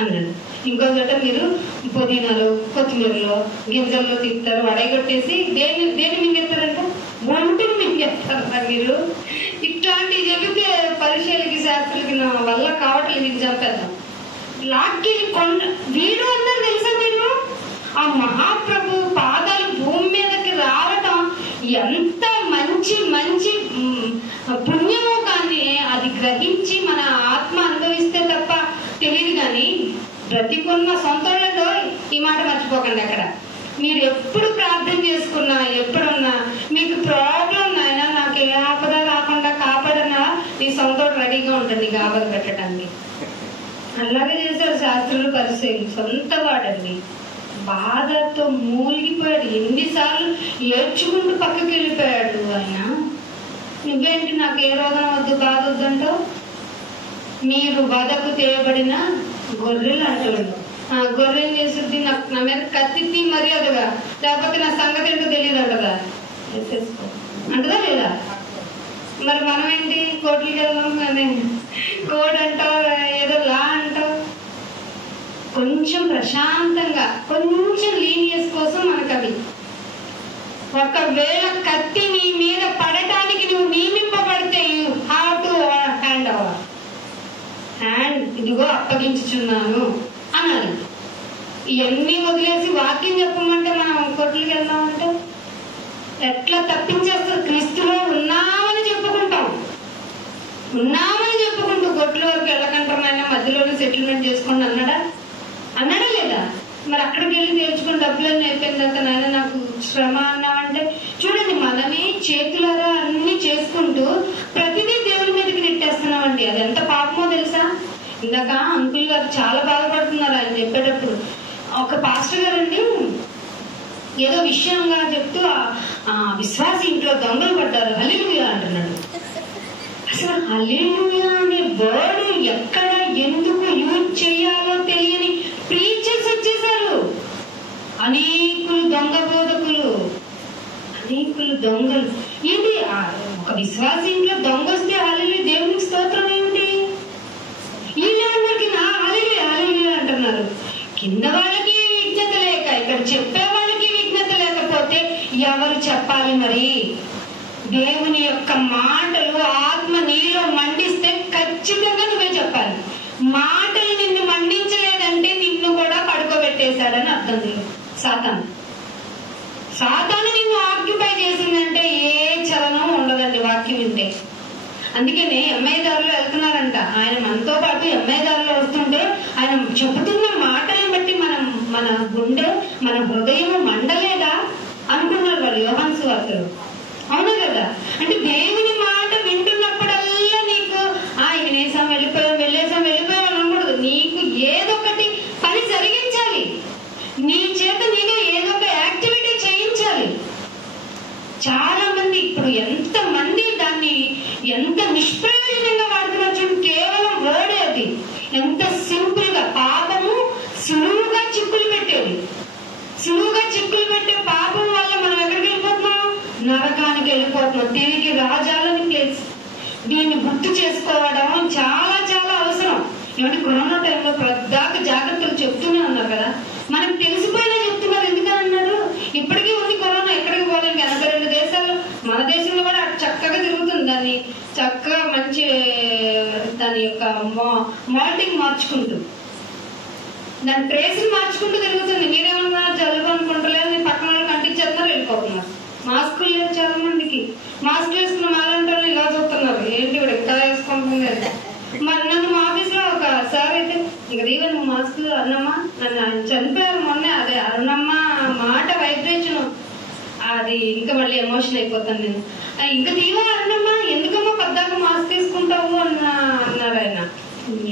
అన్నాడు. ఇంకో చోట మీరు పుదీనాలు కొత్తిమీరలో గింజల్లో తిప్పుతారు, వడగొట్టేసి దేని మింగెత్తారంట? ఒంటిని మింగెత్తారన్నా మీరు. ఇట్లాంటివి చెబితే పరిశీలకి శాస్త్రులకి నా వల్ల కావట్లేదు, ఇది చంపేద్దాం లాక్కి కొండ వీడు అందరు తెలుసా మీరు? ఆ మహాప్రభు పాదాలు భూమి మీదకి రావటం ఎంత మంచి మంచి పుణ్యమో, కానీ అది గ్రహించి మన ఆత్మ అనుభవిస్తే తప్ప తెలియదు. కానీ బ్రతికున్న సొంతలో ఈ మాట మర్చిపోకండి. అక్కడ మీరు ఎప్పుడు ప్రార్థన చేసుకున్నా, ఎప్పుడున్నా మీకు ప్రాబ్లం అయినా నాకు ఏ ఆపద రాకుండా కాపాడన్నా నీ సొంత రెడీగా ఉంటుంది నీకు ఆపద పెట్టడానికి. అలాగే చేశారు శాస్త్రులు పరిశీలి. సొంత వాడండి బాధతో మూలిగిపోయాడు. ఎన్నిసార్లు ఏడ్చుకుంటూ పక్కకి వెళ్ళిపోయాడు ఆయన. నువ్వేంటి నాకు ఏ రోగం వద్దు బాధ వద్దంటావు? మీరు వదకు తేయబడిన గొర్రెలు అంటాడు. ఆ గొర్రెలు చేస్తుంది నా మీద కత్తి మర్యాదగా, లేకపోతే నా సంగతి ఏంటో తెలియదు అంటదా? అంటదా లేదా? మరి మనం ఏంటి కోర్టులకి వెళ్దాం, కోడ్ అంటావు, ఏదో లా అంటావు. కొంచెం ప్రశాంతంగా, కొంచెం లీనియస్ కోసం మనకు అవి. ఒకవేళ కత్తి నీ మీద పడటానికి నువ్వు నియమింపబడితే you have to hand over. Hand ఇదిగో అప్పగించుచున్నాను అనాలి. ఇవన్నీ వదిలేసి వాక్యం చెప్పమంటే మనం కోర్టులకి వెళ్దామంటే ఎట్లా తప్పించేస్తారు? క్రీస్తులో ఉన్నామని చెప్పుకుంటాం, ఉన్నామని చెప్పుకుంటూ కోర్టుల వరకు వెళ్ళకంటారు. మధ్యలోనే సెటిల్మెంట్ చేసుకోండి అన్న మరి అక్కడికి వెళ్ళి నేర్చుకుని డబ్బులన్నీ అయిపోయిందాక నాయన నాకు శ్రమ అన్నామంటే చూడండి, మనమే చేతులారా అన్ని చేసుకుంటూ ప్రతిదీ దేవుడి మీదకి నెట్టేస్తున్నామండి. అది ఎంత పాపమో తెలుసా. ఇందాక అంకుల్ గారు చాలా బాధపడుతున్నారు ఆయన చెప్పేటప్పుడు. ఒక పాస్టర్ గారండి ఏదో విషయంగా చెప్తూ విశ్వాసి ఇంట్లో దొంగలు పడ్డారు హల్లెలూయా అంటున్నాడు. అసలు హల్లెలూయా అనే వర్డ్ ఎక్కడ ఎందుకు యూజ్ చేయాలో తెలియని ప్రీచర్స్ వచ్చేసారు. అనేకులు దొంగ బోధకులు, అనేకులు దొంగలు. ఇది ఒక విశ్వాసి ఇంట్లో దొంగ వస్తే హల్లెలూయా దేవునికి స్తోత్రం ఏమిటి? వీళ్ళందరికీ హల్లెలూయా హల్లెలూయా అంటున్నారు. కింద వాళ్ళకి విజ్ఞత లేక, ఇక్కడ చెప్పే వాళ్ళకి విజ్ఞత లేకపోతే ఎవరు చెప్పాలి? మరి దేవుని యొక్క మాటలు ఆత్మ నీలో మండిస్తే ఖచ్చితంగా నువ్వే చెప్పాలి. మాటలు నిన్ను మండించలేదంటే నిన్ను కూడా పడుకోబెట్టేశాడని అర్థం. సాతాను నిన్ను ఆక్యుపై చేసిందంటే ఏ చలనం ఉండదండి వాక్యం వింటే. అందుకనే ఎంఐ దారిలో వెళ్తున్నారంట. ఆయన మనతో పాటు ఎంఐ దారిలో వస్తుంటే ఆయన చెబుతున్న మాటలను బట్టి మన గుండె మన హృదయం మండలేదా అనుకున్నారు వాళ్ళు యోహాను సువార్తలో. అవునా కదా? అంటే దేవుని మాట వింటున్నప్పుడల్లా నీకు వినేసాం వెళ్ళిపోయాం అనకూడదు. నీకు ఏదొకటి పని జరిగించాలి, నీ చేత నీకు ఏదో ఒక యాక్టివిటీ చేయించాలి. చాలా మంది ఇప్పుడు ఎంతమంది దాన్ని ఎంత నిష్ప్రయోజనంగా వాడుతున్నారు చూడండి. కేవలం వర్డే అది. ఎంత సింపుల్ గా పాపము సులువుగా చిక్కులు పెట్టేది. సులువుగా చిక్కులు పెట్టే పాపం వల్ల మనం ఎక్కడికి వెళ్ళిపోతున్నాం? నరకానికి వెళ్ళిపోతున్నాం. దీనికి రాజాలని ప్లేస్. దీన్ని గుర్తు చేసుకోవడం చాలా చాలా అవసరం. ఏమంటే కరోనా టైంలో ప్రద్దాక జాగ్రత్తలు చెప్తూనే ఉన్నారు కదా. మనకు తెలిసిపోయినా చెప్తున్నారు. ఎందుకని అన్నారు? ఇప్పటికీ ఉంది కరోనా, ఎక్కడికి పోలేదు. 82 దేశాలు, మన దేశంలో కూడా చక్కగా తిరుగుతుంది. దాన్ని చక్కగా మంచి దాని యొక్క మాల్టింగ్ మార్చుకుంటూ, దాని ట్రేసింగ్ మార్చుకుంటూ తిరుగుతుంది. మీరేమన్నా జలుబు అనుకుంటలేదు, మీ పక్కన వాళ్ళు కంటించేస్తున్నారు, వెళ్ళిపోతున్నారు. మాస్కులు లేవు చాలా మందికి. మాస్క్ వేసుకున్న మాలంటే ఇలా చూస్తున్నారు, ఏంటి ఇప్పుడు ఇంకా వేసుకుంటుంది. మరి నన్ను మా ఆఫీస్ లో ఒక సార్ అయితే ఇక దీవె నువ్వు మాస్క్ అన్నమ్మా, నన్ను ఆయన చనిపోయారు మొన్న, అదే అరుణమ్మ మాట వైబ్రేషన్ అది ఇంకా మళ్ళీ ఎమోషన్ అయిపోతాను నేను. ఇంకా దీవె అరుణమ్మ ఎందుకమ్మా పద్దాక మాస్క్ తీసుకుంటావు అన్నారు ఆయన.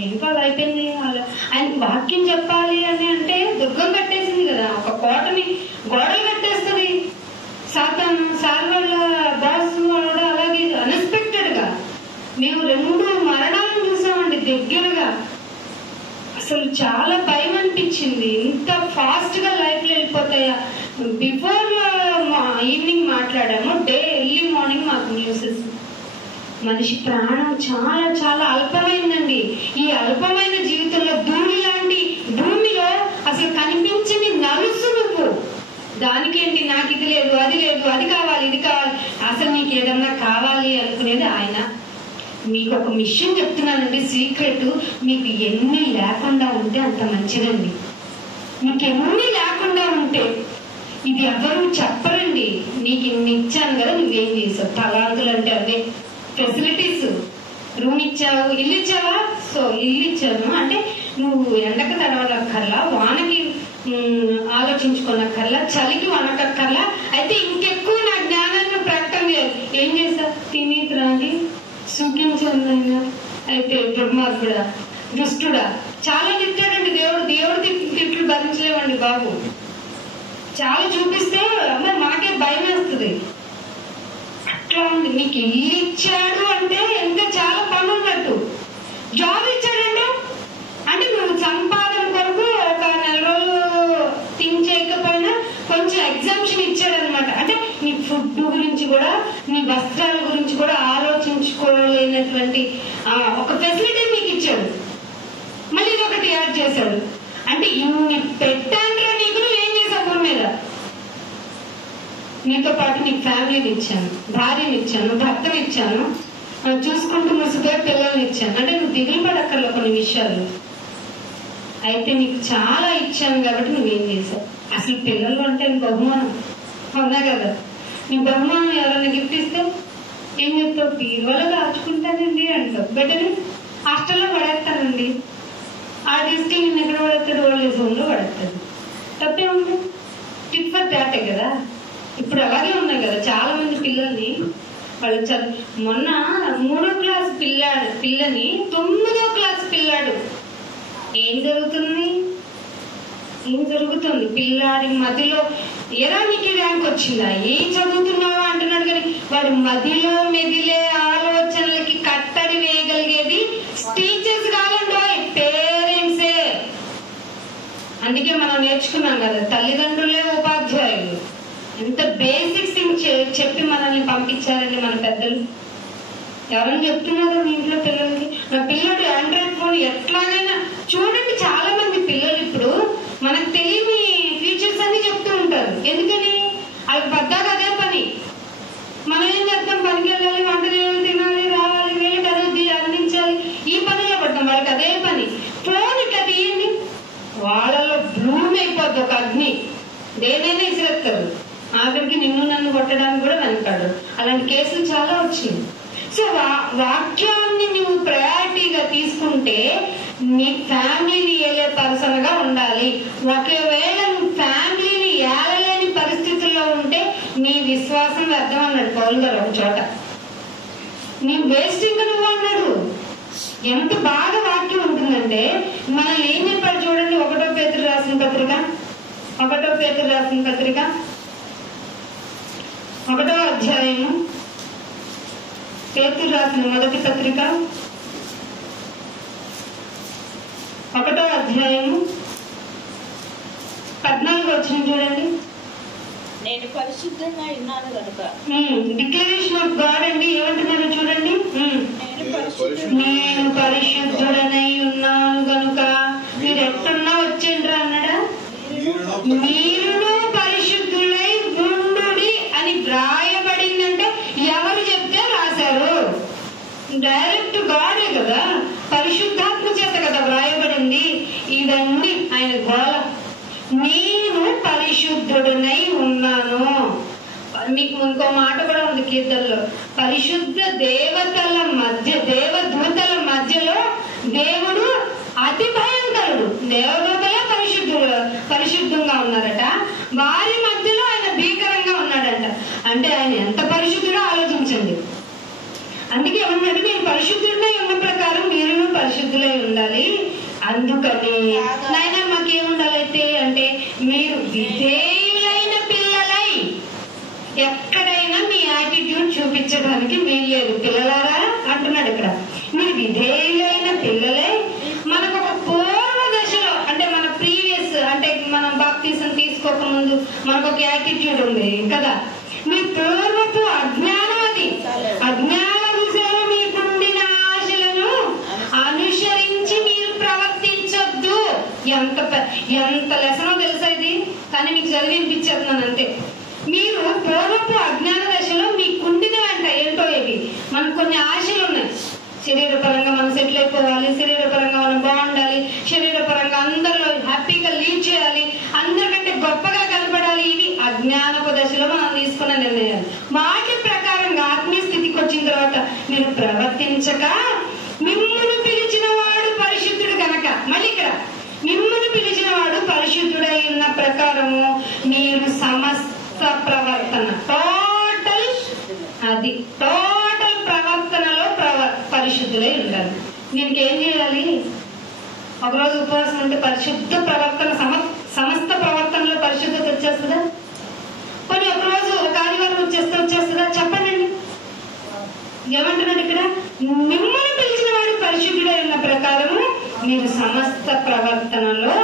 ఏంటో అది అయిపోయింది. ఆయనకి వాక్యం చెప్పాలి అని అంటే దుర్గం కట్టేసింది కదా, ఒక కోటని గోడలు కట్టేస్తుంది. సార్ వాళ్ళ బాస్ కూడా అలాగే అన్ఎక్స్పెక్టెడ్ గా మేము 2 మరణాలను చూసామండి దగ్గరగా. అసలు చాలా భయం అనిపించింది. ఇంత ఫాస్ట్ గా లైఫ్ లో వెళ్ళిపోతాయా? బిఫోర్ ఈవినింగ్ మాట్లాడాము, ఎర్లీ మార్నింగ్ మాకు న్యూసెస్. మనిషి ప్రాణం చాలా చాలా అల్పమైందండి. ఈ అల్పమైన జీవితంలో ధూళి లాంటి భూమిలో అసలు కనిపించని నలుసు నువ్వు. దానికేంటి నాకు ఇది లేదు, అది లేదు, అది కావాలి, ఇది కావాలి. అసలు నీకు ఏదన్నా కావాలి అనుకునేది ఆయన. మీకు ఒక మిషన్ చెప్తున్నానండి, సీక్రెట్. మీకు ఎన్ని లేకుండా ఉంటే అంత మంచిదండి. మీకు ఎన్ని లేకుండా ఉంటే ఇది ఎవరు చెప్పరండి. నీకు ఇన్ని ఇచ్చాను కదా, నువ్వేం చేసావు? తలాంతులు అంటే అవే ఫెసిలిటీస్. రూమ్ ఇచ్చావు, ఇల్లు ఇచ్చావా? సో ఇల్లు ఇచ్చాను అంటే నువ్వు ఎండకు తడవనక్కర్లా, వానకి ఆలోచించుకోనక్కర్లా, చలికి వనకక్కర్లా. అయితే ఇంకెక్కువ నా జ్ఞానాన్ని ప్రకటన చేయాలి. ఏం చేశా? తిని త్రాగి సుఖించాను. అయితే దుర్మార్గుడా, దుష్టుడా చాలా తిట్టాడండి దేవుడు. దేవుడు తిట్లు భరించలేవండి బాబు. చాలా చూపిస్తే మరి మనకే భయం వేస్తుంది. అట్లా ఉంది. నీకు ఇల్లు ఇచ్చాడు అంటే ఇంకా చాలా పని ఉన్నట్టు. జాబ్ ఇచ్చాడంటే అంటే నువ్వు సంపాదన కొరకు ఒక 4 రోజులు థింక్ చేయకపోయినా కొంచెం ఎగ్జామ్షన్ ఇచ్చాడు అనమాట. అంటే నీ ఫుడ్ గురించి కూడా, నీ వస్త్రాల గురించి కూడా ఆలోచించుకోలేనటువంటి ఒక ఫెసిలిటీ నీకు ఇచ్చాడు. మళ్ళీ ఇదొకటి యాడ్ చేశాడు. అంటే ఇన్ని పెట్టాండ్రా నీకు, నువ్వేం చేసావు భూమి మీద? నీతో పాటు నీకు ఫ్యామిలీని ఇచ్చాను, భార్యని ఇచ్చాను, భర్తని ఇచ్చాను, చూసుకుంటూ ముసిపోయి పిల్లల్ని ఇచ్చాను. అంటే నువ్వు దిగులు పడక్కర్లో కొన్ని విషయాలు. అయితే నీకు చాలా ఇచ్చాను కాబట్టి నువ్వేం చేసావు? అసలు పిల్లలు అంటే బహుమానం, అవునా కదా? నీ బహుమానం ఎవరైనా గిఫ్ట్ ఇస్తే ఏం చెప్తావు? బీరువాలో దాచుకుంటానండి అంటావు. బిడ్డని హాస్టల్లో పడేస్తానండి. ఆ తీసుకెళ్ళి నిన్న ఎక్కడ పడేస్తాడు? ఓల్డ్ ఏజ్ హోమ్ లో పడేస్తాడు. తప్పే ఉంది, టిట్ ఫర్ టాటే కదా. ఇప్పుడు అలాగే ఉన్నాయి కదా చాలా మంది పిల్లల్ని. వాళ్ళు మొన్న 3వ క్లాస్ పిల్లని 9వ క్లాస్ పిల్లాడు ఏం జరుగుతుంది పిల్లాడి మదిలో ఎరా నీకు ర్యాంక్ వచ్చిందా, ఏం చదువుతున్నావా అంటున్నాడు. కానీ వాడి మదిలో మెదిలే ఆలోచనలకి కట్టడి వేయగలిగేది టీచర్స్ కాదండో, పేరెంట్సే. అందుకే మనం నేర్చుకున్నాం కదా, తల్లిదండ్రులే ఉపాధ్యాయులు. ఎంత బేసిక్ థింగ్ చెప్పి మనల్ని పంపించారండి మన పెద్దలు. ఎవరైనా చెప్తున్నారు మీ ఇంట్లో పిల్లలకి, నా పిల్లడు ఆండ్రాయిడ్ ఫోన్ ఎట్లాగైనా చూడండి. చాలా మంది పిల్లలు ఇప్పుడు మనకు తెలియని ఫీచర్స్ అన్ని చెప్తూ ఉంటారు. ఎందుకని? వాళ్ళకి పద్దాక అదే పని. మనం ఏం చేస్తాం, పనికి వెళ్ళాలి, వంట చేయాలి, తినాలి, రావాలి, వేడి అది అందించాలి, ఈ పనిలో పడతాం. వాళ్ళకి అదే పని. ఫోన్ ఇట్లా తీయండి, వాళ్ళలో బ్లూమ్ అయిపోద్ది ఒక అగ్ని. దేనైనా ఇసిరేస్తారు, ఆఖరికి నిన్ను నన్ను కొట్టడానికి కూడా వెనకాడు. అలాంటి కేసులు చాలా వచ్చింది. సో వాక్యాన్ని నువ్వు ప్రయారిటీగా తీసుకుంటే నీ ఫ్యామిలీని ఏలే పర్సన్ గా ఉండాలి. ఒకవేళ నువ్వు ఫ్యామిలీని ఏలలేని పరిస్థితుల్లో ఉంటే నీ విశ్వాసం వ్యర్థం అన్నాడు పౌలు గారు ఒక చోట. నీ వేస్ట్ ఇంకా నువ్వు అన్నాడు. ఎంత బాగా వాక్యం ఉంటుందంటే మనం ఏం చెప్పాడు చూడండి. 1వ పేతురు రాసిన పత్రిక 1వ అధ్యాయము, పేతురు రాసిన మొదటి పత్రిక 1వ అధ్యాయము 14వ వచనం చూడండి. నేను పరిశుద్ధంగా ఉన్నాను కనుక. డిక్లరేషన్ ఆఫ్ గాడ్ అండి. ఏమంటున్నారో చూడండి. నేను పరిశుద్ధుడనై ఉన్నాను కనుక. మీరు ఎక్కడున్నా వచ్చేండ్రా అన్నాడా? మీరును పరిశుద్ధులై ఉండుడి అని వ్రాయబడిందంటే ఎవరు చెప్తే రాశారు? డైరెక్ట్ గాడే కదా, పరిశుద్ధాత్మ చేత కదా వ్రాయబడింది. ఇవన్నీ ఆయన గోళ. నేను పరిశుద్ధుడనై ఉన్నాను. మీకు ఇంకో మాట కూడా ఉంది కీర్తనలో, పరిశుద్ధ దేవదూతల మధ్యలో దేవుడు అతి భయంకరుడు. దేవదూతలే పరిశుద్ధంగా ఉన్నారట, వారి మధ్యలో ఆయన భీకరంగా ఉన్నాడట. అంటే ఆయన ఎంత పరిశుద్ధుడో ఆలోచించండి. అందుకే ఏమన్నాడు, నేను పరిశుద్ధుడై ఉన్న ప్రకారం మీరును పరిశుద్ధులై ఉండాలి. అందుకని నాయన మాకేముండాలైతే అంటే మీరు విధేయులైన పిల్లలై. ఎక్కడైనా మీ యాటిట్యూడ్ చూపించడానికి మీరు లేదు పిల్లలారా అంటున్నాడు ఇక్కడ. మీరు విధేయులైన పిల్లలై. మనకు ఒక పూర్వ దశలో అంటే మన ప్రీవియస్ అంటే మనం బాప్తిజం తీసుకోకముందు మనకు ఒక యాటిట్యూడ్ ఉంది కదా. మీ పూర్వపు అజ్ఞానం, అది అజ్ఞాన దిశలో మీకుండిన ఆశలను అనుసరించి మీరు ప్రవర్తించొద్దు. ఎంత లెసనో తెలుసా ఇది, కానీ మీకు చదివి వినిపించేస్తున్నాను అంతే. మీరు పూర్వపు అజ్ఞాన దశలో మీకుండిన వెంట ఏంటో ఇవి మనకు కొన్ని ఆశలు ఉన్నాయి. శరీరపరంగా మనం సెటిల్ అయిపోవాలి, శరీరపరంగా మనం బాగుండాలి, శరీరపరంగా అందరిలో హ్యాపీగా లీడ్ చేయాలి, అందరికంటే గొప్పగా కనపడాలి. ఇవి అజ్ఞానపు దశలో మనం తీసుకున్న నిర్ణయాలు. వాటి ప్రకారంగా ఆత్మీయ స్థితికి వచ్చిన తర్వాత మీరు ప్రవర్తించక, మిమ్మల్ని పిలిచిన వాడు పరిశుద్ధుడు కనుక, మళ్ళీ ఇక్కడ మిమ్మల్ని పిలిచిన వాడు పరిశుద్ధుడై ఉన్న ప్రకారము మీరు సమస్త ప్రవర్తన టోటల్ ప్రవర్తనలో పరిశుద్ధులై ఉండాలి. దీనికి ఏం చేయాలి? ఒకరోజు ఉపవాసం అంటే పరిశుద్ధ ప్రవర్తన సమస్త ప్రవర్తనలో పరిశుద్ధత వచ్చేస్తుందా? కొన్ని ఒకరోజు ఒక ఆదివారం వచ్చేస్తుందా? చెప్పండి. ఏమంటున్నాడు ఇక్కడ? మిమ్మల్ని పిలిచిన వాడు పరిశుద్ధుడై ఉన్న ప్రకారము మీరు సమస్త ప్రవర్తనలో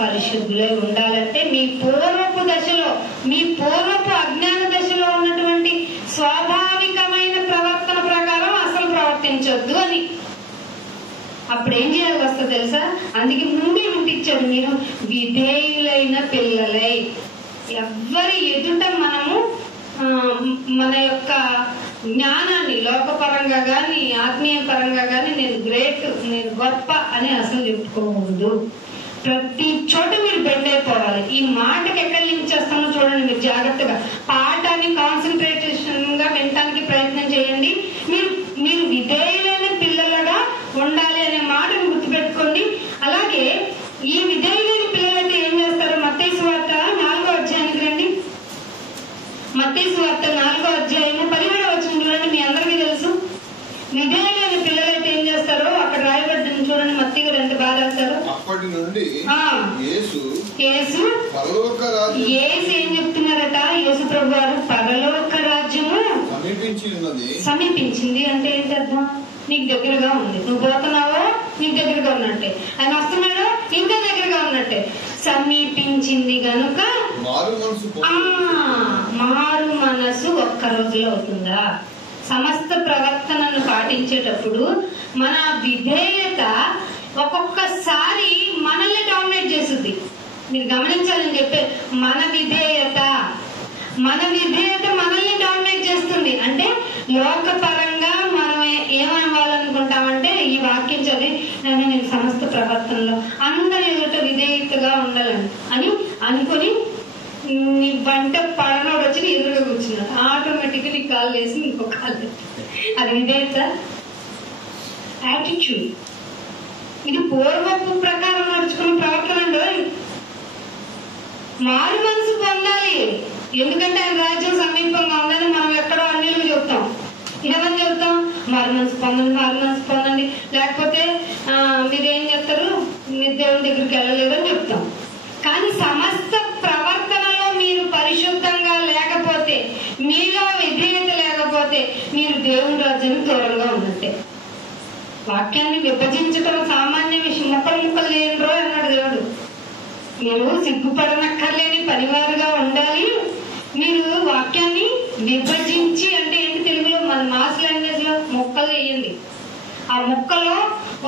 పరిశుద్ధులై ఉండాలంటే మీ పూర్వపు దశలో, మీ పూర్వపు అజ్ఞాన దశలో ఉన్నటువంటి స్వాభావికమైన ప్రవర్తన ప్రకారం అసలు ప్రవర్తించొద్దు అని. అప్పుడు ఏం చేయాలి వస్తా తెలుసా? అందుకే ముందే వినిపించాడు, మీరు విధేయులైన పిల్లలై. ఎవరి ఎదుట మనము మన యొక్క జ్ఞానాన్ని లోకపరంగా గాని ఆత్మీయ పరంగా గాని నేను గ్రేట్, నేను గొప్ప అని అసలు చెప్పుకోకూడదు. ప్రతి చోట మీరు బెండ్ అయిపోవాలి. ఈ మాటకి ఎక్కడ లింక్ చేస్తామో చూడండి మీరు జాగ్రత్తగా. పాఠాన్ని కాన్సన్ట్రేషన్ గా వినటానికి ప్రయత్నం చేయండి. మీరు విధేయులైన పిల్లలుగా ఉండాలి అనే మాటను గుర్తుపెట్టుకోండి. అలాగే ఈ విధేయులైన పిల్లలైతే ఏం చేస్తారు? మత్తయి విధేయులైన పిల్లలైతే ఏం చేస్తారు? అక్కడ రాయబడ్డని చూడండి, మత్తయి 2 బాగా రాశారు. అప్పటి నుండి యేసు ఏం చెప్తున్నారట? యేసు ప్రభు వారు పరలోక రాజ్యము సమీపించింది అంటే ఏంటి అర్థం? నీకు దగ్గరగా ఉంది. నువ్వు పోతున్నావో నీకు దగ్గరగా ఉన్నట్టే, ఆయన వస్తున్నాడో ఇంకా దగ్గరగా ఉన్నట్టే. సమీపించింది గనుక మారు మనసు ఒక్క రోజులో అవుతుందా? సమస్త ప్రవర్తనను పాటించేటప్పుడు మన విధేయత ఒక్కొక్కసారి మనల్ని డామినేట్ చేస్తుంది. మీరు గమనించాలని చెప్పే, మన విధేయత మనల్ని డామినేట్ చేస్తుంది. అంటే లోకపరంగా మనం ఏమవ్వాలనుకుంటామంటే, ఈ వాక్యం చదివి నేను సమస్త ప్రవర్తనలో అందరి ఎదుట విధేయతగా ఉండాలని అనుకుని నీ వంట పడనోడు వచ్చి ఎదురుగా కూర్చున్నాడు, ఆటోమేటిక్గా నీ కాళ్ళు వేసి ఇంకో కాళ్ళు. అది విధేయత, యాటిట్యూడ్. ఇది పూర్వపు ప్రకారం నడుచుకున్న ప్రవర్తన. మారు మనసు పొందాలి. ఎందుకంటే ఆయన రాజ్యం సమీపంగా ఉందని మనం ఎక్కడో అన్నిలు చెప్తాం. ఏమని చెప్తాం? మారు మనసు పొందండి. లేకపోతే మీరేం చేస్తారు? మీరు దేవుని దగ్గరికి వెళ్ళలేదని చెప్తాం. కానీ సమస్త ప్రవర్తనలో మీరు పరిశుద్ధంగా లేకపోతే, మీలో విధేయత లేకపోతే, మీరు దేవుని రాజ్యానికి దూరంగా ఉన్నట్టే. వాక్యాన్ని విభజించడం సామాన్య విషయం. ముక్కలు లేనిరో అన్నాడు దేవుడు. మీరు సిగ్గుపడనక్కర్లేని పనివారుగా ఉండాలి. మీరు వాక్యాన్ని విభజించి, అంటే ఏంటి తెలుగులో మన మాస్ లాంగ్వేజ్ లో ముక్కలు వేయండి. ఆ ముక్కలో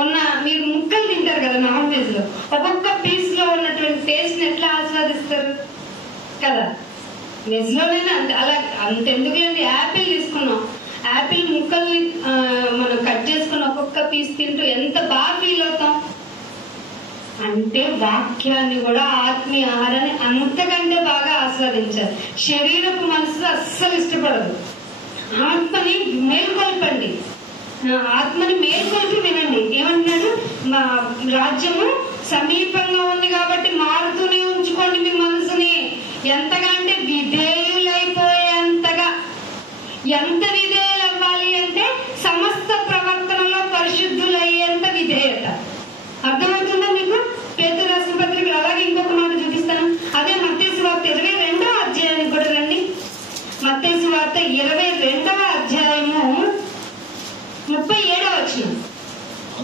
ఉన్న, మీరు ముక్కలు తింటారు కదా నాన్ వెజ్ లో, ఒక్కొక్క పీస్ లో ఉన్నటువంటి టేస్ట్ ని ఎట్లా ఆస్వాదిస్తారు కదా? వెజ్ లోనైనా అలా అంతెందుకులేండి. యాపిల్ తీసుకున్నాం, యాపిల్ ముక్కల్ని మనం కట్ చేసుకుని ఒక్కొక్క పీస్ తింటూ ఎంత బాగా ఫీల్ అవుతాం. అంటే వాక్యాన్ని కూడా, ఆత్మీయ ఆహారాన్ని అంతకంటే బాగా ఆస్వాదించాలి. శరీరపు మనసు అస్సలు ఇష్టపడదు. ఆత్మని మేల్కొల్పండి, ఆత్మని మేల్కొల్పి వినండి. ఏమంటున్నాడు? మా రాజ్యము సమీపంగా ఉంది కాబట్టి మారుతూనే ఉంచుకోండి మీ మనసుని. ఎంతగా అంటే విధేయులైపోయేంతగా. ఎంత విధేయులు అవ్వాలి అంటే సమస్త ప్రవర్తనలో పరిశుద్ధులయ్యేంత విధేయత. అర్థమవుతుందా మీకు? పేతురు రాసిన పత్రికలు. అలాగే ఇంకొక మాట చూపిస్తాను. అదే మత్తయి సువార్త 22వ అధ్యాయానికి కూడా రండి. మత్తయి సువార్త 22వ అధ్యాయము 37వ వచనం.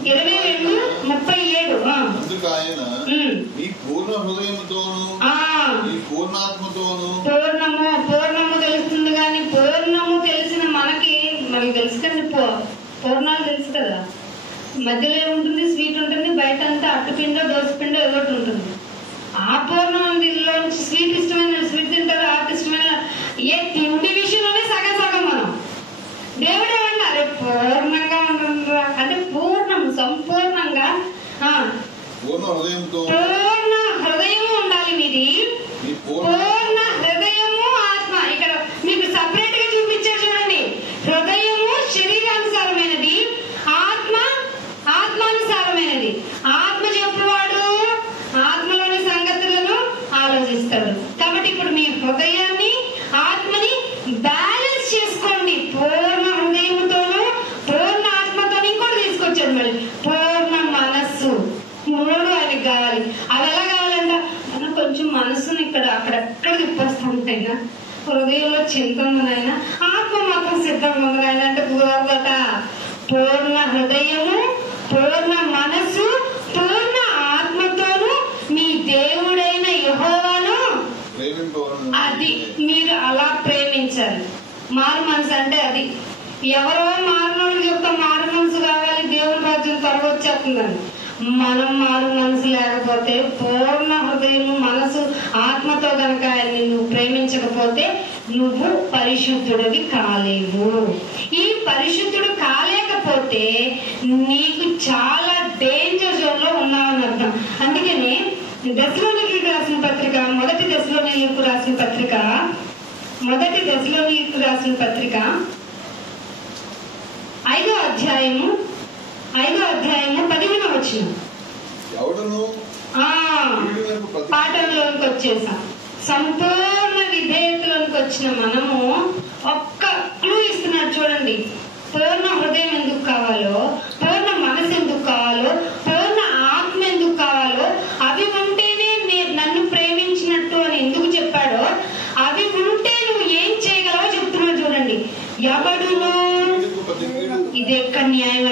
22:37. అందుకు ఆయన నీ పూర్ణ హృదయముతోను నీ పూర్ణాత్మతోను. పూర్ణము తెలుస్తుంది, కానీ పూర్ణము తెలిసిన మనకి తెలుసు కండి. పూర్ణాలు తెలుసు కదా, మధ్యలో ఏముంటుంది? స్వీట్ ఉంటుంది, బయట అంతా అట్టుపిండో దోసపిండో ఏదో ఉంటుంది. ఆ పూర్ణంలోంచి స్వీట్ ఇష్టమైన స్వీట్ తింటారు, ఆకు ఇష్టమైన ఏ తిండి విషయంలోనే సగం మనం. దేవుడు ఏమన్నారు? పూర్ణంగా ఉంటుందా అంటే పూర్ణము, సంపూర్ణంగా పూర్ణ హృదయము ఉండాలి మీది. పూర్ణ హృదయము ఆత్మ. ఇక్కడ మీకు సపరేట్ గా చూపించారు చూడండి. హృదయము శరీరానుసారమైనది, ఆత్మానుసారమైనది. ఆత్మ చెప్పువాడు ఆత్మలోని సంగతులను ఆలోచిస్తాడు. కాబట్టి ఇప్పుడు మీ హృదయాన్ని, ఆత్మని బ్యాలెన్స్ చేసుకోండి. పూర్ణ హృదయముతోను పూర్ణ ఆత్మతో. ఇంకోటి తీసుకొచ్చాడు మళ్ళీ, పూర్ణ మనస్సు. 3 ఆయనకి కావాలి. అది ఎలా కావాలంట? మనం కొంచెం మనస్సుని అక్కడెక్కడ తిప్పేస్తాం అయినా. హృదయంలో చింత ఉందనైనా, ఆత్మ మాత్రం సిద్ధంగా ఉందనైనా అంటే కుదరదట. పూర్ణ హృదయము, పూర్ణ మనస్సు, పూర్ణ ఆత్మతోను మీ దేవుడైన యెహోవాను అది మీరు అలా ప్రేమించాలి. మారు మనసు అంటే అది. ఎవరో మారునోళ్ళు చెప్తా మారు మనసు కావాలి, దేవుని రాజ్యం త్వరగా వచ్చేస్తుందని. మనం మారు మనసు లేకపోతే, పూర్ణ హృదయము, మనసు, ఆత్మతో గనక ఆయన్ని నువ్వు ప్రేమించకపోతే నువ్వు పరిశుద్ధుడివి కాలేవు. ఈ పరిశుద్ధుడు కాలేకపోతే నీకు చాలా డేంజర్ జోన్ లో ఉన్నావని అర్థం. అందుకని దశలోనికీయులకు రాసిన పత్రిక, మొదటి దశలోనికీయులకు రాసిన పత్రిక 5వ అధ్యాయము 15వ వచనం. పాఠంలోకి వచ్చేసాం. సంపూర్ణ విధేయతలోకి వచ్చిన మనము ఒక్క క్లూ ఇస్తున్నాడు చూడండి. పూర్ణ హృదయం ఎందుకు కావాలి?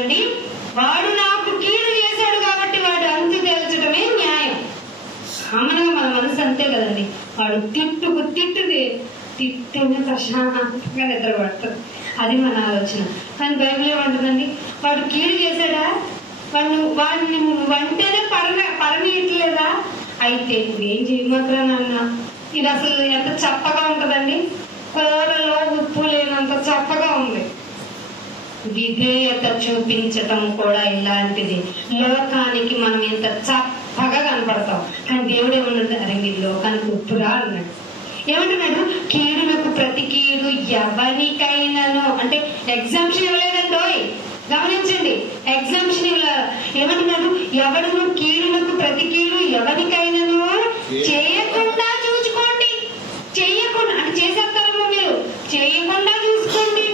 ఏమండి, వాడు నాకు కీడు చేశాడు కాబట్టి వాడు అంతు తేల్చడమే న్యాయం. సామాన్యంగా మన మనసు అంతే కదండి. వాడు తిట్టిన ప్రశాంతంగా నిద్రపడుతుంది. అది మన ఆలోచన. కానీ బైబిల్ ఏమంటుందండి, వాడు కీడు చేశాడా, వాడిని వంటేనే పడనీయట్లేదా, అయితే ఇప్పుడు ఏం చేయమాత్రా నాన్న. ఇది అసలు ఎంత చప్పగా ఉంటదండి, కూరలో ఉప్పు లేనంత చప్పగా ఉంది. విధేయత చూపించటం కూడా ఇలాంటిది. లోకానికి మనం ఎంత చప్పగా కనపడతాం, కానీ దేవుడు ఏమన్నాడు, అరే మీరు లోకానికి ఉప్పురా అన్నాడు. ఏమంటున్నాడు, కీడులకు ప్రతి కీడు ఎవరికైనాను, అంటే ఎగ్జామ్షన్ ఇవ్వలేదండో, గమనించండి, ఎగ్జామ్షన్ ఏమంటున్నాడు, ఎవడును కీడులకు ప్రతి కీడు ఎవరికైనాను చేయకుండా చూసుకోండి. చేయకుండా అంటే చేసేస్తారమ్మా, మీరు చేయకుండా చూసుకోండి.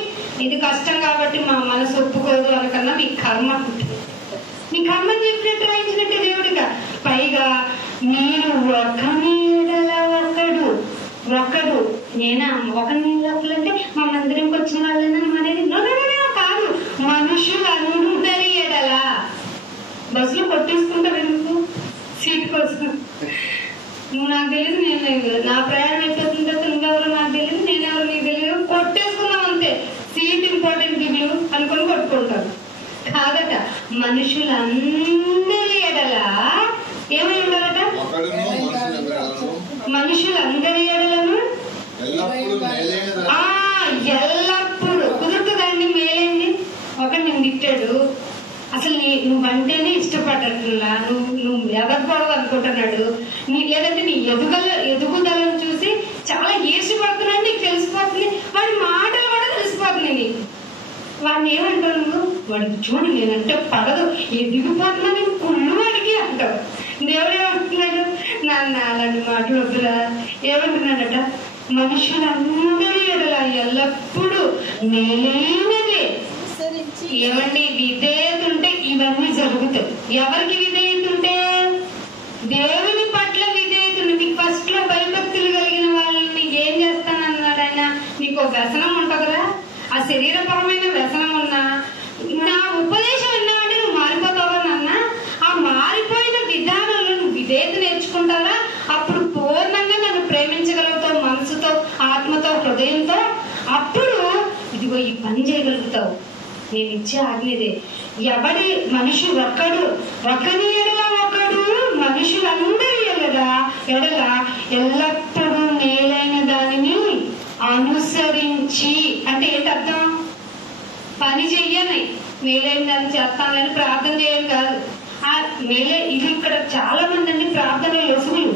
ఇది కష్టం కాబట్టి మా మనసు ఒప్పుకోదు అనకన్నా మీ కర్మ చెప్పినట్టు రాయించినట్టే దేవుడిగా. పైగా మీరు ఒకని ఒకడు నేనా ఒకని అంటే మా మందిరంకి వచ్చిన వాళ్ళని అనేది కాదు, మనుషులందరి ఎడలా. బస్సులో కొట్టేసుకుంటారు ఎందుకు, సీట్ కోసం. నువ్వు నాకు తెలియదు, నేను నా ప్రయాణం అయిపోతున్న తర్వాత నువ్వెవరో నాకు తెలియదు, నేనెవరో నీకు తెలియదు, కొట్టేసుకున్నాం అంతే. సీట్ ఇంపార్టెంట్ బిల్లు అనుకుని కొట్టుకుంటారు. కాదట, మనుషులందరి ఎడలా ఏమై ఉండాలట, మనుషులందరి ఎడలను ఎల్లప్పుడు కుదురుతుందండి. మేలేంది, ఒకటి నేను తిట్టాడు, అసలు నువ్వంటేనే ఇష్టపడ్డట్లా, నువ్వు ఎదగకూడదు అనుకుంటున్నాడు, లేదంటే నీ ఎదుగుదలను చూసి చాలా ఈర్ష్యపడుతున్నాడు, నీకు తెలిసిపోతుంది, వాడి మాటలు కూడా తెలిసిపోతుంది నీకు. వాడిని ఏమంటావు నువ్వు, వాడికి చూడు నేనంటే పడదు, ఎదిగిపోతున్నా నేను కుళ్ళు వాడికి అంటావు. దేవుడు ఏమంటున్నాడు, నాన్న అలాంటి మాటలు వద్దురా. ఏమంటున్నాడట, మనుషులందరి ఎడల ఎల్లప్పుడూ మేలైనదే. ఏమండి, విధేయత ఉంటే ఇవన్నీ జరుగుతాయి. ఎవరికి విధేయత ఉంటే, దేవుని పట్ల విధేయత ఉంటే. నీకు ఫస్ట్ లో భయభక్తులు కలిగిన వాళ్ళని ఏం చేస్తానన్నాడు ఆయన, నీకు వ్యసనం ఉంటదిరా, ఆ శరీరపరమైన వ్యసనం ఉన్నా నా ఉపదేశం విన్నామంటే నువ్వు మారిపోతావా నాన్న. ఆ మారిపోయిన విధానంలో నువ్వు విధేయత నేర్చుకుంటావా, అప్పుడు పూర్ణంగా నన్ను ప్రేమించగలుగుతావు, మనసుతో, ఆత్మతో, హృదయంతో. అప్పుడు ఇదిగో ఈ పని చేయగలుగుతావు. నేను ఇచ్చే ఆజ్ఞదే. ఎవడి మనిషి ఒకని ఎడల ఒకడు, మనుషులందరి ఎడల ఎల్లప్పుడూ మేలైన దానిని అనుసరించి. అంటే ఏంటి అర్థం, పని చెయ్యని మేలైన దాన్ని చేస్తానని ప్రార్థన చేయని కాదు. ఆ ఇది ఇక్కడ చాలా మంది అండి ప్రార్థన లొసుగులు.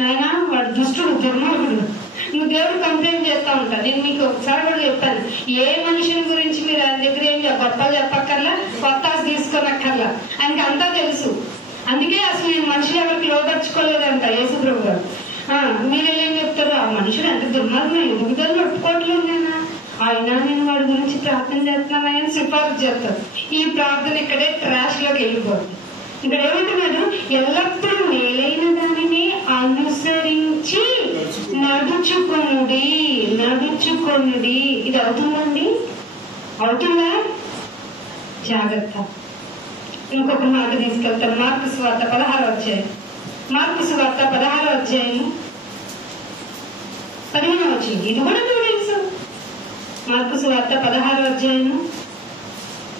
నాయన వాడు దుష్టుడు, దుర్మార్గుడు, నువ్వు దేవుడు కంప్లైంట్ చేస్తా ఉంటా. నేను మీకు ఒకసారి కూడా చెప్పాను, ఏ మనుషుని గురించి మీరు ఆయన దగ్గర ఏం గొప్పలు చెప్పక్కర్లా, కొత్త తీసుకోనక్కర్లా, ఆయనకి అంతా తెలుసు. అందుకే అసలు నేను మనుషులు ఎవరికి లోపరుచుకోలేదంట యేసుప్రభు గారు. మీరేం చెప్తారు, ఆ మనుషుడు ఎంత దుర్మార్గం, ఎదుగుదలను ఒప్పుకోవట్లేదు నేను, అయినా నేను వాడి గురించి ప్రార్థన చేస్తున్నానని సిఫారసు చేస్తాను. ఈ ప్రార్థన ఇక్కడే ట్రాష్ లోకి వెళ్ళిపోతుంది. ఇక్కడ ఏమంటున్నాడు, ఎల్లప్పుడూ మేలైన దానిని అనుసరించి నడుచుకొనుడి. ఇది అవుతుందండి, అవుతుందా? జాగ్రత్త. ఇంకొక మాట తీసుకెళ్తాను. మార్కు సువార్త 16వ అధ్యాయం, మార్కు సువార్త 16వ అధ్యాయం 15వ వచనం. ఇది కూడా మీకు తెలుసు. మార్కు సువార్త 16వ అధ్యాయం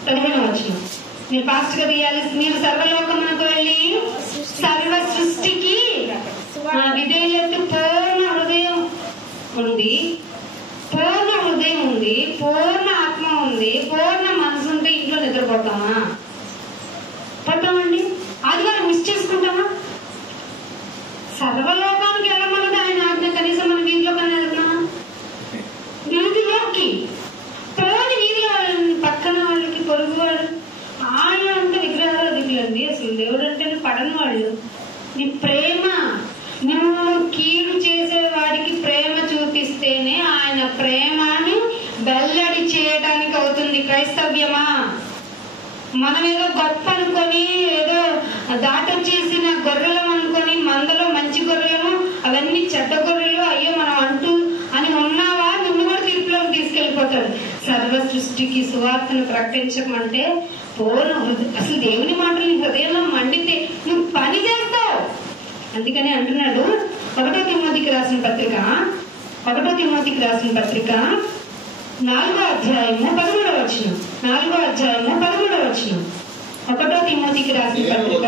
15వ వచనం. మీరు ఫాస్ట్ గా తీయాలి. మీరు సర్వలోకమునకు వెళ్ళి సర్వ సృష్టికి విధేయత, పూర్ణ హృదయం ఉంది, పూర్ణ ఆత్మ ఉంది, పూర్ణ మనసు ఉంటే ఇంట్లో నిద్రపోతామా? పోతామండి. ఆదివారం మిస్ చేసుకుంటామా? సర్వలోకానికి వెళ్ళమన్నది ఆయన ఆజ్ఞ. కనీసం మన వీధిలో కానీ వెళ్తున్నామా? వీధిలోకి పోని, వీధిలో వాళ్ళని, పక్కన వాళ్ళకి, పొరుగు వాళ్ళు, ఆయన అంత విగ్రహాలు దిగులండి. అసలు దేవుడు అంటే పడని వాళ్ళు. నీ ప్రేమ, నువ్వు కీడు చేసే వాడికి ప్రేమ చూపిస్తేనే ఆయన ప్రేమని వెల్లడి చేయడానికి అవుతుంది క్రైస్తవ్యమా. మనం ఏదో గొప్ప అనుకొని, ఏదో దాటొచ్చేసిన గొర్రెలం అనుకొని, మందలో మంచి గొర్రెలము, అవన్నీ చెడ్డ గొర్రెలు, అయ్యో మనం అంటూ అని ఉన్నావా, నిన్ను కూడా తీర్పులోకి తీసుకెళ్లిపోతాడు. సర్వ సృష్టి దృష్టికి సువార్తను ప్రకటించమంటే అసలు దేవుని మాటలు నీ హృదయంలో మండితే నువ్వు పని చేస్తావు. అందుకని అంటున్నాడు 1 తిమోతికి రాసిన పత్రిక 4వ అధ్యాయము 13వ వచనం. 4వ అధ్యాయము 13వ వచనం. 1 తిమోతికి రాసిన పత్రిక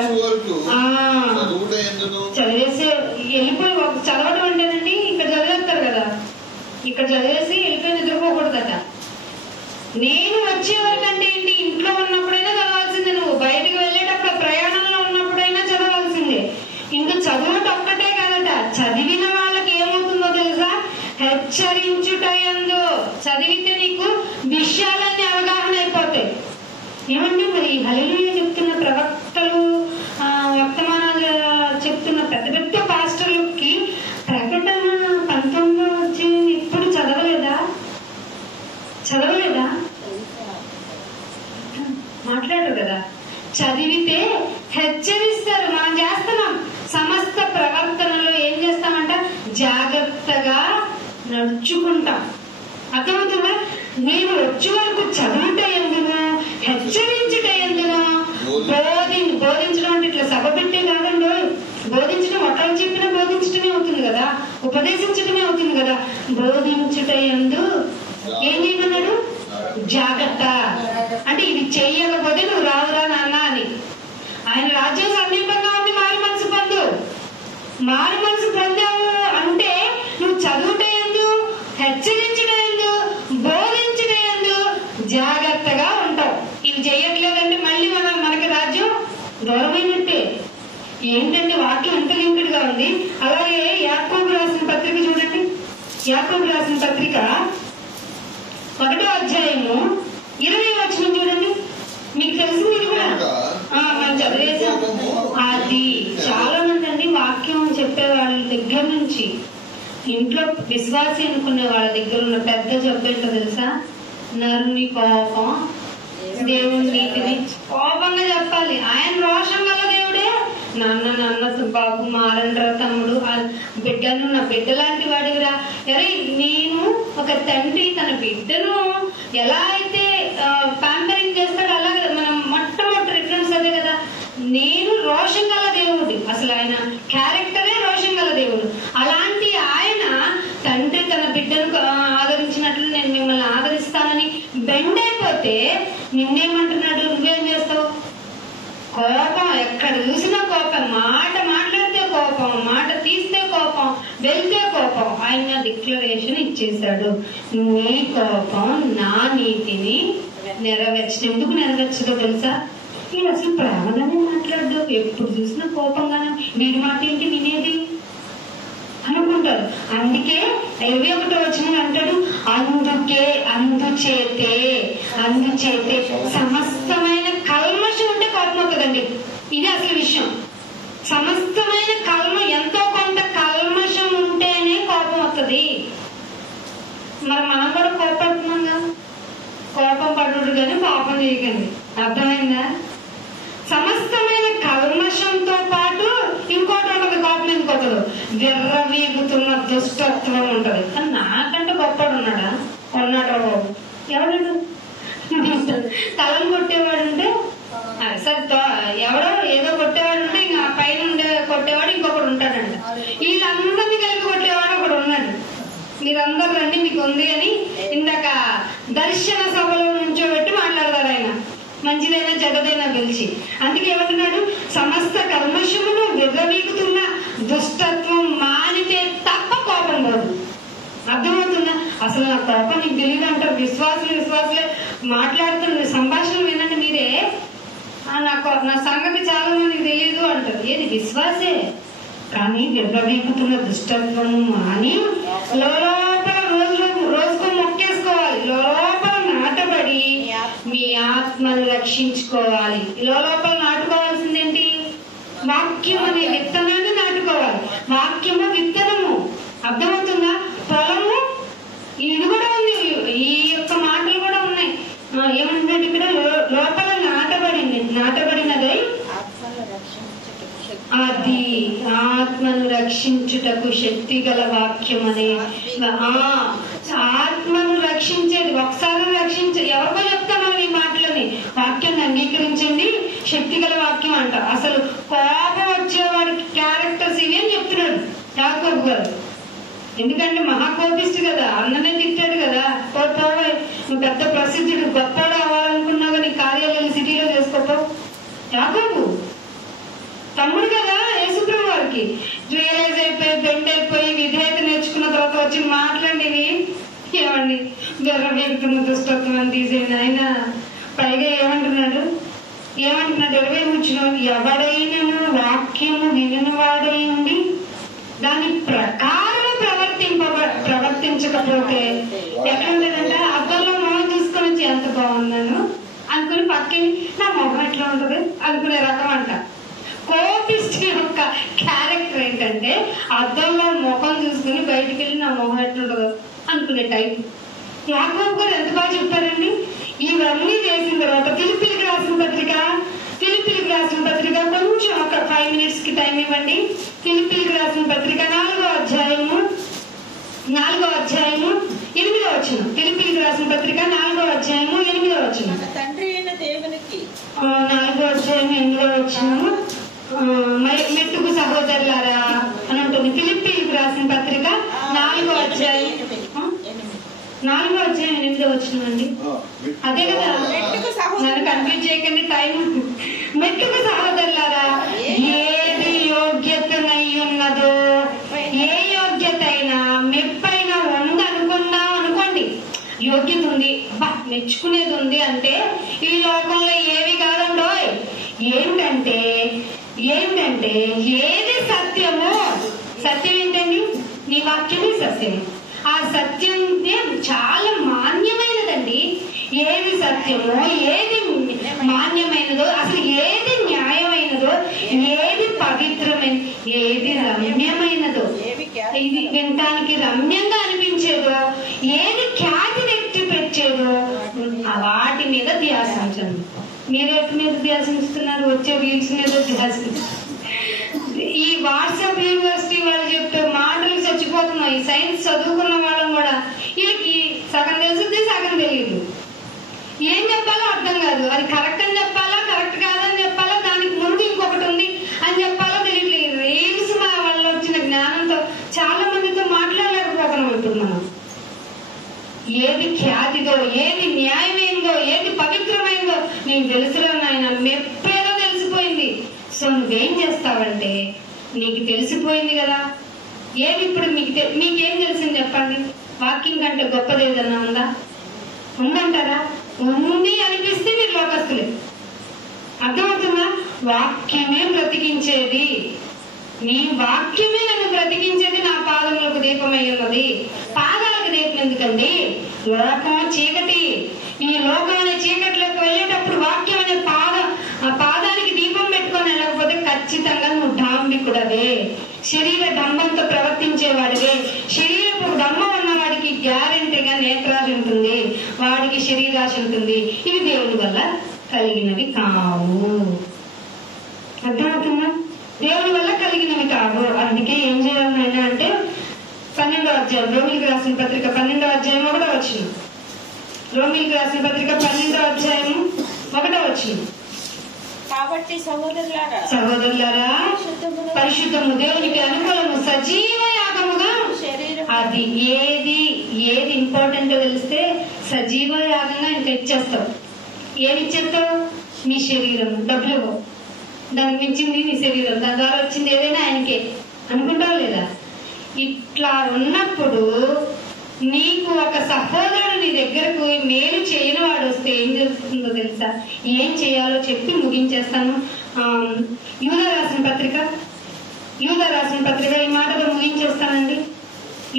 చదివేసి వెళ్ళిపోయి చదవడం అంటేనండి ఇక్కడ చదివేస్తారు కదా, ఇక్కడ చదివేసి వెళ్ళిపోయి నిద్రపోకూడదట. నేను వచ్చే వరకు అంటే ఏంటి, ఇంట్లో ఉన్నప్పుడైనా చదవాల్సిందే, నువ్వు బయటకు వెళ్ళేటప్పుడు ప్రయాణంలో ఉన్నప్పుడైనా చదవాల్సిందే. ఇంకా చదువుట ఒక్కటే కాదట, చదివిన వాళ్ళకి ఏమవుతుందో తెలుసా, హెచ్చరించుటయందు. చదివితే నీకు విషయాలన్నీ అవగాహన అయిపోతాయి. ఏమంటే మరి హల్లెలూయా చెప్తున్న ప్రవక్తలు, వర్తమానాలు చెప్తున్న పెద్ద పెద్ద పాస్టర్లకి ప్రకటన 19 వచ్చి ఎప్పుడు చదవలేదా? మాట్లాడరు కదా. చదివితే హెచ్చరిస్తారు. మనం చేస్తున్నాం సమస్త ప్రవర్తనలో ఏం చేస్తామంట, జాగ్రత్తగా నడుచుకుంటాం. అర్థమవుతుందా? నేను వచ్చే వరకు చదువుట ఎందును, హెచ్చరించుట ఎందును, బోధించడం అంటే ఇట్లా సభ పెట్టే కాదండి. బోధించడం ఒకళ్ళు చెప్పినా బోధించడమే అవుతుంది కదా, ఉపదేశించడమే అవుతుంది కదా. బోధించుట యందు ఏం చేయమన్నాడు, జాగ్రత్త. అంటే ఇది చెయ్యకపోతే నువ్వు రావురా నాన్న అని. ఆయన రాజ్యం సమీపంగా ఉంది, మారు మనసు పొందావు అంటే నువ్వు చదువుట యందు, హెచ్చరించుట యందు, బోధించుట యందు జాగ్రత్తగా ఉంటావు. ఇవి చెయ్యట్లేదంటే మళ్ళీ మనకి రాజ్యం దూరమైనట్టే. ఏంటంటే వాక్యం ఇంటర్లింక్డ్ గా ఉంది. అలాగే యాకోబు రాసిన పత్రిక చూడండి. యాకోబు రాసిన పత్రిక 1వ అధ్యాయము 20వ వచనం చూడండి. మీకు తెలిసింది ఇది కూడా మనం చదివేసాం. అది చాలా మంది అండి వాక్యం చెప్పే వాళ్ళ దగ్గర నుంచి ఇంట్లో విశ్వాసి అనుకునే వాళ్ళ దగ్గర ఉన్న పెద్ద జబ్బు ఏంటో తెలుసా, నరుని కోపం, దేవుని నీతిని కోపంగా చెప్పాలి. ఆయన రోషం గల దేవుడే. నాన్న బాబు మారండ్రా తమ్ముడు, బిడ్డను నా బిడ్డ లాంటి వాడివిరా. నేను ఒక తండ్రి తన బిడ్డను ఎలా అయితే ప్యాంపరింగ్ చేస్తాడో అలాగే మనం మొట్టమొదటి రిఫరెన్స్ అదే కదా. నేను రోషం గల దేవుడు, అసలు ఆయన క్యారెక్టరే రోషం గల దేవుడు. అలాంటి ఆయన తండ్రి తన బిడ్డను ఆదరించినట్లు నేను మిమ్మల్ని ఆదరిస్తానని బెండ్ అయిపోతే నిన్నేమంటున్నాడు, నువ్వేం చేస్తావు? కోపం, ఎక్కడ చూసినా కోపం, మాట మాట్లాడితే కోపం, మాట తీస్తే కోపం, వెళ్తే కోపం. ఆయన డిక్లరేషన్ ఇచ్చేశాడు, నీ కోపం నా నీతిని నెరవేర్చడం. ఎందుకు నెరవేర్చదో తెలుసా, ఇది అసలు ప్రేమగానే మాట్లాడు, ఎప్పుడు చూసినా కోపంగానే, వీడి మాట ఏంటి వినేది అనుకుంటారు. అందుకే 21వ వచనం అంటాడు, అందుచేతే సమస్తమైన కల్మషం ఉంటే కోపం అవుతుందండి. ఇది అసలు విషయం. సమస్తమైన ఎంతో కొంత కల్మషం ఉంటేనే కోపం వస్తుంది. మరి మనం కూడా కోపడుతున్నాం కదా. కోపం పడుడు కానీ పాపం చేయకండి. అర్థమైందా? సమస్తమైన కల్మషంతో పాటు ఇంకోటి ఉంటుంది. కోపం ఎందుకు వస్తుంది, విర్రవీగుతున్న దుష్టత్వం ఉంటది. నాకంటే గొప్పడు ఉన్నాడా? ఉన్నాడు బాబు. ఎవడు తలను కొట్టేవాడు ఉంటే సరే, ఎవడో ఏదో కొట్టేవాడు ఉంటే ఇంకా పైన ఉండే కొట్టేవాడు ఇంకొకడు ఉంటాడంట. వీళ్ళందరినీ కలిపి కొట్టేవాడు ఒకడు ఉన్నాడు. మీరందరూ రండి మీకు ఉంది అని ఇందాక దర్శన సభలో నుంచోబెట్టి మాట్లాడతారు ఆయన. మంచిదైనా చెడ్డదైనా పిలిచి. అందుకే ఏమంటున్నాడు, సమస్త కల్మషమును విర్రవీగుతున్న దుష్టత్వం మానితే తప్ప కోపం పోదు. అర్థమవుతుందా? అసలు నా కోపం నీకు తెలియదు అంటారు విశ్వాసులే మాట్లాడుతున్న సంభాషణ వినండి మీరే. నా సంగతి చాలా మందికి తెలియదు అంటారు. ఏది విశ్వాసే కానీ విర్రవీగుతున్న దుష్టత్వము మాని లోపల రోజుకు మొక్కేసుకోవాలి. లోపల నాటబడి మీ ఆత్మను రక్షించుకోవాలి. లోపల నాటుకోవాల్సిందేంటి, వాక్యం అనే విత్తనాన్ని నాటుకోవాలి. వాక్యము విత్తనము. అర్థమవుతుందా? పొలము ఇది కూడా ఉంది. ఈ యొక్క మాటలు కూడా ఉన్నాయి. ఏమంటున్నాడు ఇక్కడ, లోపల నాటబడినదై అది ఆత్మను రక్షించుటకు శక్తి గల వాక్యం అనే ఆత్మను రక్షించేది, ఒకసారి ఎవరికో చెప్తాం మనం ఈ మాటలని. వాక్యాన్ని అంగీకరించండి, శక్తిగల వాక్యం అంట. అసలు కోపం వచ్చేవాడికి క్యారెక్టర్స్ ఇవి అని చెప్తున్నాడు యాకోబు గారు. ఎందుకంటే మహాకోపిస్తు కదా, అన్ననే తిట్టాడు కదా, నువ్వు పెద్ద ప్రసిద్ధుడు గొప్పవాడు అవ్వాలనుకున్నావు నీ కార్యాలయం సిటీలో చేసుకోపో. యాకోబు తమ్ముడు కదా యేసుప్రభు వారికి. రియలైజ్ అయిపోయి బెండ్ అయిపోయి విధేయత నేర్చుకున్న తర్వాత వచ్చి మాట్లాడివి ఏమండి గర్వం ఎక్కుతున్న దుష్టత్వాన్ని తీసేయండి. ఆయన పైగా ఏమంటున్నాడు 20 ఎవడైనను వాక్యము వినవాడై ఉండి దాని ప్రకారం ప్రవర్తించకపోతే ఎట్లుంటదంటే అద్దంలో మొహం తీసుకొని వచ్చి ఎంత బాగున్నాను అనుకుని పక్కని నా మొహం ఎట్లా ఉంటది అనుకునే రకం అంట. కోపిస్ట్ యొక్క క్యారెక్టర్ ఏంటంటే అద్దంలో మొహం చూసుకుని బయటికి వెళ్ళి నా మొహం ఎట్లుంటదో అనుకునే టైప్. యాకోబు గారు ఎంత బాగా చెప్పారండి. ఇవన్నీ చేసిన తర్వాత ఫిలిప్పీలకు రాసిన పత్రిక కొంచెం ఒక 5 minutes కి టైం ఇవ్వండి. ఫిలిప్పీలకు రాసిన పత్రిక 4వ అధ్యాయము 8వ వచనం. ఫిలిప్పీలకు రాసిన పత్రిక 4వ అధ్యాయము 8వ వచనం. తండ్రి అయిన దేవునికి 4వ అధ్యాయం 8వ వచనము. మెట్టుకు సహోదరులారా అని ఉంటుంది. ఫిలిప్పీలకు రాసిన పత్రిక 4వ అధ్యాయం 8వ వచనం అండి. అదే కదా, నన్ను కన్ఫ్యూజ్ చేయకండి టైం. మెట్టుకు సహోదరులారా ఏది యోగ్యతనై ఉన్నదో, ఏ యోగ్యత అయినా మెప్పైనా ఉందనుకోండి. యోగ్యత ఉంది, మెచ్చుకునేది ఉంది అంటే ఈ లోకంలో ఏవి కాదండోయ్. ఏంటంటే ఏది సత్యమో, సత్యం ఏంటండి? నీ వాక్యమే సత్యము. ఆ సత్యం చాలా మాన్యమైనదండి. ఏది సత్యమో, ఏది మాన్యమైనదో, అసలు ఏది న్యాయమైనదో, ఏది పవిత్రమైన, ఏది రమ్యమైనదో, ఇది వినటానికి రమ్యంగా అనిపించేదో, ఏది ఖ్యాతి తెచ్చిపెట్టేదో వాటి మీద ధ్యాసించండి. మీరేటి మీద ధ్యాసిస్తున్నారు? వచ్చే రీల్స్ మీద ధ్యాసిస్తారు. ఈ వాట్సాప్ యూనివర్సిటీ వాళ్ళు చెప్పే మాటలు చచ్చిపోతున్నాయి. సైన్స్ చదువుకున్న వాళ్ళం కూడా వీళ్ళకి సగం తెలుసుద్ది, సగం తెలియదు. ఏం చెప్పాలో అర్థం కాదు. అది కరెక్ట్ అని చెప్పాలా, కరెక్ట్ కాదని చెప్పాలా, దానికి ముందు ఇంకొకటి ఉంది అని చెప్పాలో తెలియట్లేదు. రీల్స్ వల్ల వచ్చిన జ్ఞానంతో చాలా మందితో మాట్లాడలేకపోతున్నాం ఇప్పుడు మనం. ఏది ఖ్యాతిదో, ఏది న్యాయమైందో, ఏది పవిత్రమైందో నీకు తెలుసులో నాయన, మెప్పేదో తెలిసిపోయింది. సో నువ్వేం చేస్తావంటే, నీకు తెలిసిపోయింది కదా, ఏది ఇప్పుడు మీకేం తెలిసింది చెప్పండి? వాక్యం కంటే గొప్పది ఏదన్నా ఉందంటారా? ఉంది అనిపిస్తే మీరు లోకస్తులే. అర్థమవుతుందా? వాక్యమే బ్రతికించేది. నీ వాక్యమే నన్ను బ్రతికించేది. నా పాదములకు దీపమై ఉన్నది. పాదాలకు దీపం ఎందుకండి? లోకం చీకటి. ఈ లోకం అనే చీకటిలోకి వెళ్ళేటప్పుడు వాక్యం అనే పాదానికి దీపం పెట్టుకొని వెళ్ళకపోతే ఖచ్చితంగా నువ్వు డాంబికుడవే, శరీర డంబంతో ప్రవర్తించేవాడివే. శరీరపు డంబం ఉన్నవాడికి గ్యారెంటీగా నేత్రాశ ఉంటుంది, వాడికి శరీరాశ ఉంటుంది. ఇవి దేవుడి వల్ల కలిగినవి కావు. అర్థమవుతుందా? దేవుడి వల్ల కలిగినవి కావు. అందుకే ఏం చేయాలన్నా అంటే 12వ అధ్యాయం రోమిలికి రాసిన పత్రిక 12వ అధ్యాయం 1వ వచనం. రోమిలికి రాసిన పత్రిక 12వ అధ్యాయం 1వ వచనం. కాబట్టి సహోదరులారా పరిశుద్ధము, దేవునికి అనుకూలము, సజీవ యాగముగా. అది ఏది ఇంపార్టెంట్ తెలిస్తే సజీవ యాగంగా ఇంకా ఇచ్చేస్తావు. ఏమి ఇచ్చేస్తావు? నీ శరీరం. డబ్బులు దానికి మించింది నీ శరీరం, దాని ద్వారా వచ్చింది ఏదైనా ఆయనకే అనుకుంటావు లేదా? ఇట్లా ఉన్నప్పుడు నీకు ఒక సహోదరుడు నీ దగ్గరకు మేలు చేయని వాడు వస్తే ఏం జరుగుతుందో తెలుసా? ఏం చేయాలో చెప్పి ముగించేస్తాను. యూదా రాసిన పత్రిక ఈ మాటతో ముగించేస్తానండి.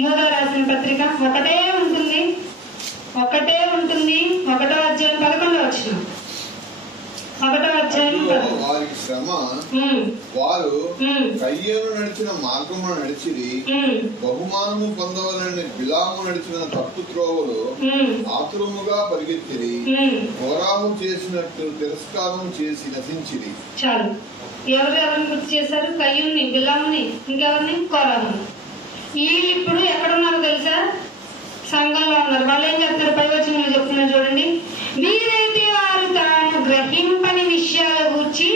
యూదా రాసిన పత్రిక ఒకటే ఉంటుంది 1వ అధ్యాయం 11వ వచనం. 1వ అధ్యాయం వారికి శ్రమ, వారు కయ్యను నడిచిన మార్గమును నడిచిరి, బహుమానము పొందవలని బిలాము నడిచిన తప్పు త్రోవలు ఆతురముగా పరిగెత్తిరి, కోరాహు చేసినట్టు తిరస్కారం చేసి నశించిరి. చాలు. ఎవరెవరిని గుర్తు చేశారు? కయ్యూని, బిలాముని, ఇంకెవరిని? కోరాహుని. వీళ్ళు ఇప్పుడు ఎక్కడున్నారో తెలుసా? సంఘంలో ఉన్నారు. వాళ్ళు ఏం చెప్తారు? పై వచనంలో చెప్తున్నారు చూడండి. వీరైతే వారు తాము గ్రహింపని విషయాల గురించి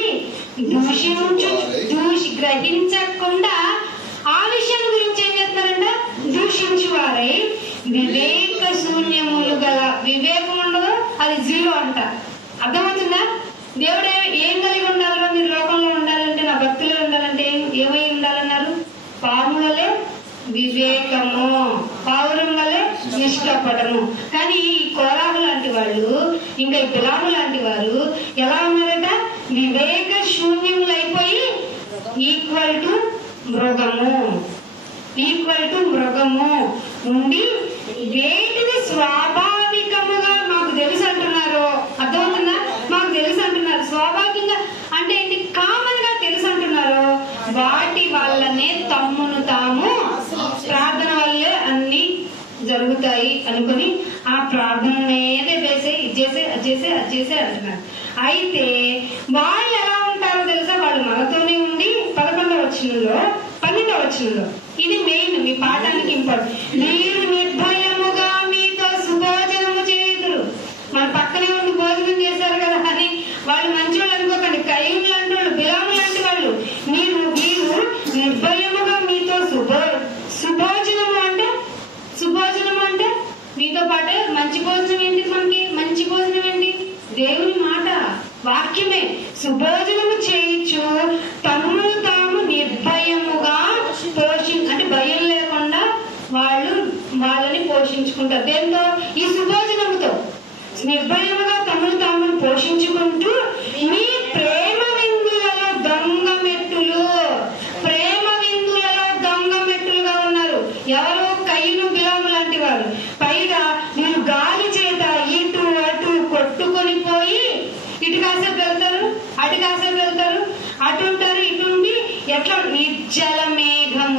గ్రహించకుండా ఆ విషయం గురించి ఏం చేస్తారంట? దూషించు వారై వివేక శూన్యములు గల, వివేకం ఉండదు, అది జీరో అంట. అర్థమవుతుందా? దేవుడు ఏం కలిగి ఉండాలో, మీరు లోకంలో ఉండాలంటే, నా భక్తులే ఉండాలంటే ఏమై ఉండాలన్నారు? పాము వలె వివేకము, పావురం వలె నిష్కపటము. కానీ ఈ కోరాహు లాంటి వాళ్ళు, ఇంకా ఈ బిలాము లాంటి వారు ఎలా ఉన్నారట? వివేక శూన్యములైపోయి ఈక్వల్ టు మృగము ఉండి వేటిని స్వాభావికముగా మాకు తెలుసు అంటున్నారు. అర్థమవుతుందా? మాకు తెలుసు అంటున్నారు. స్వాభావికంగా అంటే ఏంటి? కామన్ గా తెలుసు అంటున్నారు. వాటి వల్లనే తమ్మును తాము ప్రార్థన వల్లే అన్ని జరుగుతాయి అనుకుని ఆ ప్రార్థన మీదే వేసే ఇది చేసే అంటున్నారు. అయితే వాళ్ళు ఎలా ఉంటారో తెలుసా? వాళ్ళు మనతోనే ఉండి 11వ వచనంలో ఇది మెయిన్, మీ పాఠానికి ఇంపార్టెంట్. మీరు నిర్భయముగా మీతో సుభోజనము చేయుదురు. మన పక్కనే ఉండి భోజనం చేశారు కదా అని వాళ్ళు మంచి వాళ్ళు అనుకోకండి. కయ్యూరు లాంటి వాళ్ళు, బిలాము లాంటి వాళ్ళు. మీరు నిర్భయముగా మీతో సుభోజనము అంటే మీతో పాటే మంచి భోజనం ఏంటి? మనకి మంచి భోజనం ఏంటి? దేవుని మాట, వాక్యమే. సుభోజనము చేయించు తమ్మును తాము నిర్భయముగా అంటే భయం లేకుండా వాళ్ళని పోషించుకుంటారు. దేంతో? ఈ సుభోజనముతో నిర్భయముగా తమ్మును తాము పోషించుకుంటూ మీ ప్రేమ విందులలో దొంగ మెట్టులుగా ఉన్నారు. ఎవరో కయ్యూరు, బిలాము లాంటి వారు. పైగా మీరు గాలి చేత ఇటు అటు కొట్టుకొని పోయి ఇటు కాసేపు వెళ్తారు, అటు కాసేపు వెళ్తారు, అటు ఉంటారు, ఇటు ఉండి ఎట్లా నిర్జల మేఘం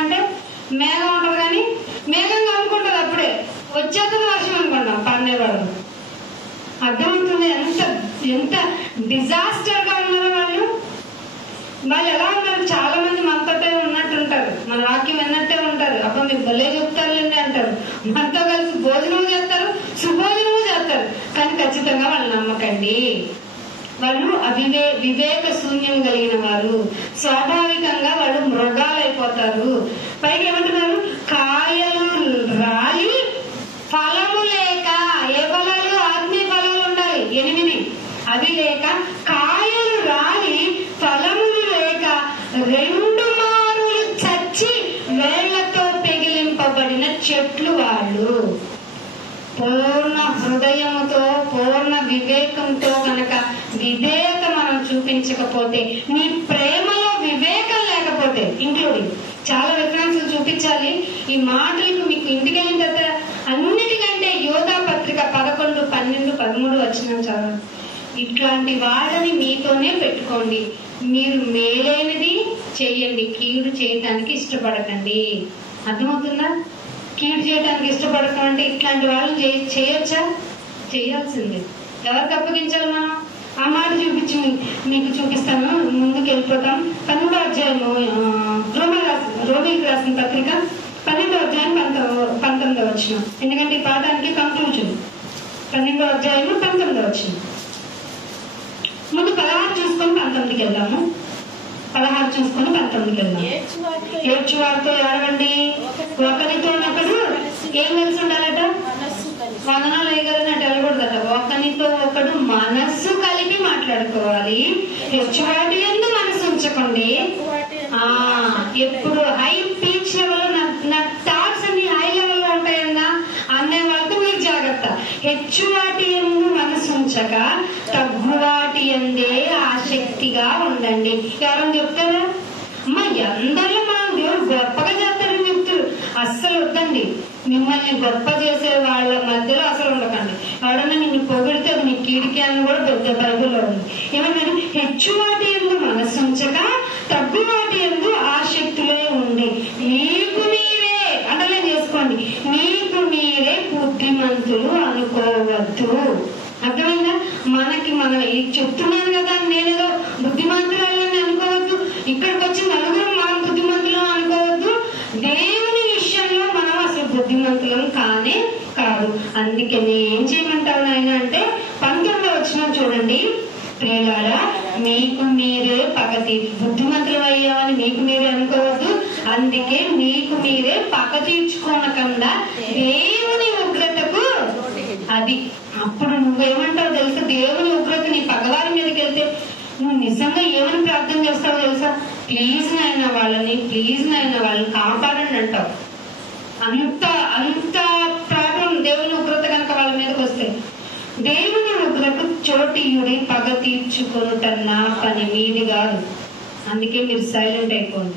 అంటే మేఘం ఉంటుంది, కానీ మేఘంగా అనుకుంటారు. అప్పుడే వచ్చేస్తుంది వర్షం అనుకున్నాం, పడినవాడు. అర్థమవుతుంది ఎంత డిజాస్టర్ గా ఉన్నారో వాళ్ళు ఎలా ఉన్నారు? చాలా మంది మనతోటే ఉన్నట్టు ఉంటారు, మన వాక్యం విన్నట్టే ఉంటారు. అబ్బా మీరు భలే చెప్తారులేండి అంటారు. మనతో కలిసి భోజనము చేస్తారు, సుభోజనము చేస్తారు. కానీ ఖచ్చితంగా వాళ్ళు నమ్మకండి. వాళ్ళు వివేక శూన్యం కలిగిన వారు. స్వాభావికంగా వాళ్ళు మృగాలైపోతారు. పైగా ఏమంటున్నారు? కాయలు రాలి ఫలము లేక. ఏ ఫలాలు? ఆత్మీయ ఫలాలు ఉండాలి 8. అవి లేక, కాయలు రాలి ఫలములు లేక 2 మారులు చచ్చి వేళ్లతో పెగిలింపబడిన చెట్లు వాళ్ళు. పూర్ణ హృదయముతో, పూర్ణ వివేకంతో కనుక విధేయత మనం చూపించకపోతే, నీ ప్రేమలో వివేకం లేకపోతే, ఇంక్లూడింగ్ చాలా రిఫరెన్స్లు చూపించాలి ఈ మాటలకు. మీకు ఇంటికి వెళ్ళిన తర్వాత అన్నిటికంటే యోధా పత్రిక 11, 12, 13 వచనం చదవండి. ఇట్లాంటి వాళ్ళని మీతోనే పెట్టుకోండి. మీరు మేలైనది చెయ్యండి, కీడు చేయటానికి ఇష్టపడకండి. అర్థమవుతుందా? కీడు చేయడానికి ఇష్టపడకండి. ఇట్లాంటి వాళ్ళు చేయొచ్చా? చేయాల్సిందే. ఎవరికి అప్పగించాలి మనం? ఆ మాట మీకు చూపిస్తాను. ముందుకు వెళ్ళిపోతాం. 12వ అధ్యాయము, రోమిలకు రాసిన పత్రిక 12వ అధ్యాయం 19వ వచనం. ఎందుకంటే ఈ పాఠానికి కంక్లూజన్ 12వ అధ్యాయము 19వ వచనం. ముందు 16 చూసుకొని 19కి వెళ్దాము. 16 చూసుకొని 19కి వెళ్దాం. ఏడ్చువారితో ఏడవండి, ఒకరితోనొకడు ఏం కలిసి ఉండాలట? వదనాలు వేయగలనట్టు వెళ్ళకూడదట. ఒకరితో ఒకడు మనస్సు కలిపి మాట్లాడుకోవాలి. హెచ్చువాటి యందు మనసు ఉంచకండి. ఎప్పుడు హై పీచ్ లెవెల్, నా థాట్స్ అన్ని హై లెవెల్లో ఉంటాయన్నా అనే వాళ్ళతో మీరు జాగ్రత్త. హెచ్చువాటి యందు మనసు ఉంచక తగ్గువాటి యందే ఆసక్తిగా ఉండండి. ఎవరైనా చెప్తారా? అమ్మ అందరిలో మనం దేవుడు గొప్పగా చేస్తారని చెప్తారు. అస్సలు వద్దండి. మిమ్మల్ని గొప్ప చేసే వాళ్ళ మధ్యలో అసలు ఉండకండి. ఎవడన్నా నిన్ను పొగిడితే అది నీ కీడికి అని కూడా పెద్ద బైబిల్లో ఉంది. ఏమన్నా? హెచ్చువాటి యందు మనసు ఉంచక తగ్గువాటి యందు ఆసక్తులే ఉండి మీకు మీరే అండర్లైన్ చేసుకోండి. మీకు మీరే బుద్ధిమంతులు అనుకోవద్దు. అర్థమైందా? మనం చెప్తున్నాను కదా, నేనేదో బుద్ధిమంతులని అనుకోవద్దు. ఇక్కడికి వచ్చి నలుగురు మనం బుద్ధిమంతులు అనుకోవద్దు. దేవుని విషయంలో మనం అసలు బుద్ధిమంతులం మీకు మీరే పగ బుద్ధిమంతులు అయ్యామని మీకు మీరే అనుకోవద్దు. అందుకే మీకు మీరే పగ తీర్చుకోనకుండా దేవుని ఉగ్రతకు అది. అప్పుడు నువ్వేమంటావు తెలుసా? దేవుని ఉగ్రత నీ పగవారి మీదకి వెళ్తే నువ్వు నిజంగా ఏమని ప్రార్థన చేస్తావో తెలుసా? ప్లీజ్ నాయన వాళ్ళని కాపాడండి అంటావు. అంత ప్రాబ్లం దేవుని ఉగ్రత కనుక వాళ్ళ మీదకి వస్తే. దేవుని ఉగ్రత చోటీయుడి పగ తీర్చుకొనుట నా పని, మీది కాదు. అందుకే మీరు సైలెంట్ అయిపోండి.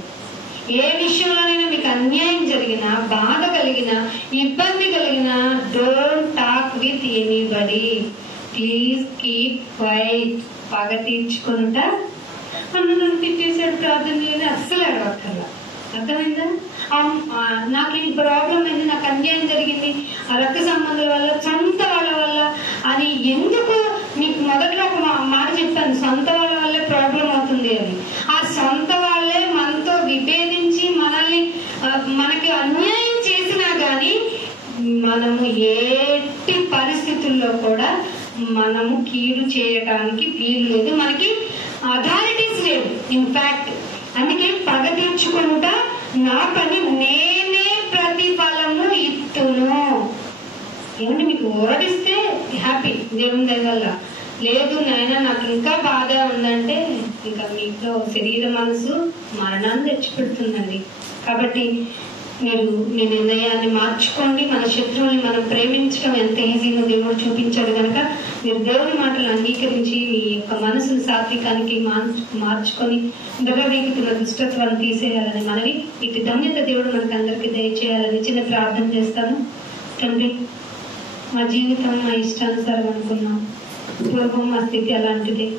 ఏ విషయంలోనైనా మీకు అన్యాయం జరిగినా, బాధ కలిగినా, ఇబ్బంది కలిగినా, don't talk with anybody. Please keep quiet. పగ తీర్చుకొనుట నన్ను తిట్టేసాడు ప్రార్థన చేయని అస్సలు అడగక్కర్లా. అర్థమైందా? నాకు ఈ ప్రాబ్లం అయింది, నాకు అన్యాయం జరిగింది ఆ రక్త సంబంధాల వల్ల, సొంత వాళ్ళ వల్ల అని ఎందుకు మీకు మొదట్లో ఒక మాట చెప్పాను, సొంత వాళ్ళ వల్లే ప్రాబ్లం అవుతుంది అని. ఆ సొంత వాళ్ళే మనతో విభేదించి మనకి అన్యాయం చేసినా గాని మనము ఏటి పరిస్థితుల్లో కూడా మనము కీడు చేయడానికి వీలు లేదు, మనకి అథారిటీస్ లేవు ఇన్ఫాక్ట్. అందుకే పగ తీర్చుకుంటా నా పని నేనే ప్రతిఫలము ఇత్తును. ఏమంటే మీకు ఓడిస్తే హ్యాపీ దేవుని దయ వల్ల. లేదు నాయన నాకు ఇంకా బాధ ఉందంటే ఇంకా మీతో శరీర మనసు మరణాన్ని తెచ్చిపెడుతుందండి. కాబట్టి మీరు మీ నిర్ణయాన్ని మార్చుకోండి. మన శత్రువుని మనం ప్రేమించడం ఎంత ఈజీగా దేవుడు చూపించాడు కనుక మీరు దేవుని మాటలు అంగీకరించి మీ యొక్క మనసును సాత్వికానికి మార్చుకొని దురవీకుతున్న దుష్టత్వాన్ని తీసేయాలని మనవి. ఇటు ధన్యత దేవుడు మనకు అందరికీ దయచేయాలని చిన్న ప్రార్థన చేస్తాను. తండ్రి, మా జీవితం మా ఇష్టానుసారం అనుకున్నాం, పూర్వం మా స్థితి అలాంటిదే.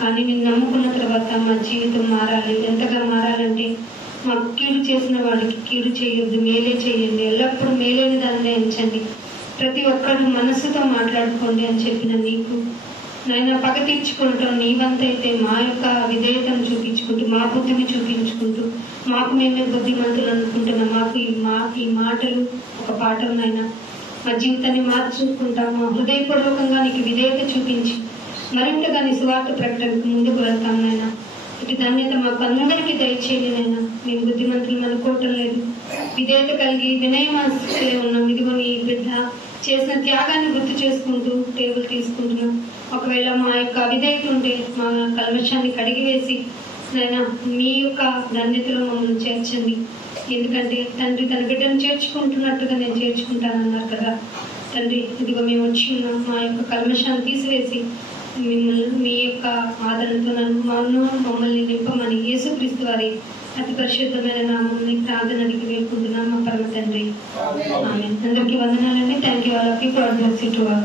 కానీ నేను నమ్ముకున్న తర్వాత మా జీవితం మారాలి. ఎంతగా మారాలంటే మాకు కీడు చేసిన వాళ్ళకి కీడు చేయొద్దు, మేలే చేయండి, ఎల్లప్పుడూ మేలైన దాన్ని ఎంచండి, ప్రతి ఒక్కరు మనస్సుతో మాట్లాడుకోండి అని చెప్పిన నీకు నాయన పగ తీర్చుకుంటాం నీ వంతైతే మా యొక్క విధేయతను చూపించుకుంటూ, మా బుద్ధిని చూపించుకుంటూ, మాకు మేమే బుద్ధిమంతులు అనుకుంటున్నాం. మాకు ఈ మాటలు ఒక పాఠం నాయన. మా జీవితాన్ని మార్చుకుంటాం. మా హృదయపూర్వకంగా నీకు విధేయత చూపించి మరింతగా నీ సువార్త ప్రకటనకు ముందుకు వెళ్తాం నాయన. ఇటు ధన్యత మాకు అందరికీ దయచేయండి నాయన. మేము బుద్ధిమంతులు అనుకోవటం లేదు, విధేయత కలిగి వినయమాస్తే ఉన్నాం. ఇదిగో నీ బిడ్డ చేసిన త్యాగాన్ని గుర్తు చేసుకుంటూ టేబుల్ తీసుకుంటున్నాం. ఒకవేళ మా యొక్క విధేయత ఉంటే మా కల్మషాన్ని కడిగివేసి నాయన మీ యొక్క ధన్యతలో మమ్మల్ని చేర్చండి. ఎందుకంటే తండ్రి తన బిడ్డను చేర్చుకుంటున్నట్టుగా నేను చేర్చుకుంటానన్నారు కదా తండ్రి. ఇదిగో మేము వచ్చి ఉన్నాం. మా యొక్క కల్మషాన్ని తీసివేసి మిమ్మల్ని మీ యొక్క ఆదరణతో మమ్మల్ని నింపమని యేసుక్రీస్తు వారి అతి పరిశుద్ధమైన నామముని ప్రార్థన అడిగి వేడుకుంటున్నాం మా పరమ తండ్రి. ఆమేన్. అందరికీ వందనాలండి. Thank you all of you. God bless you to all.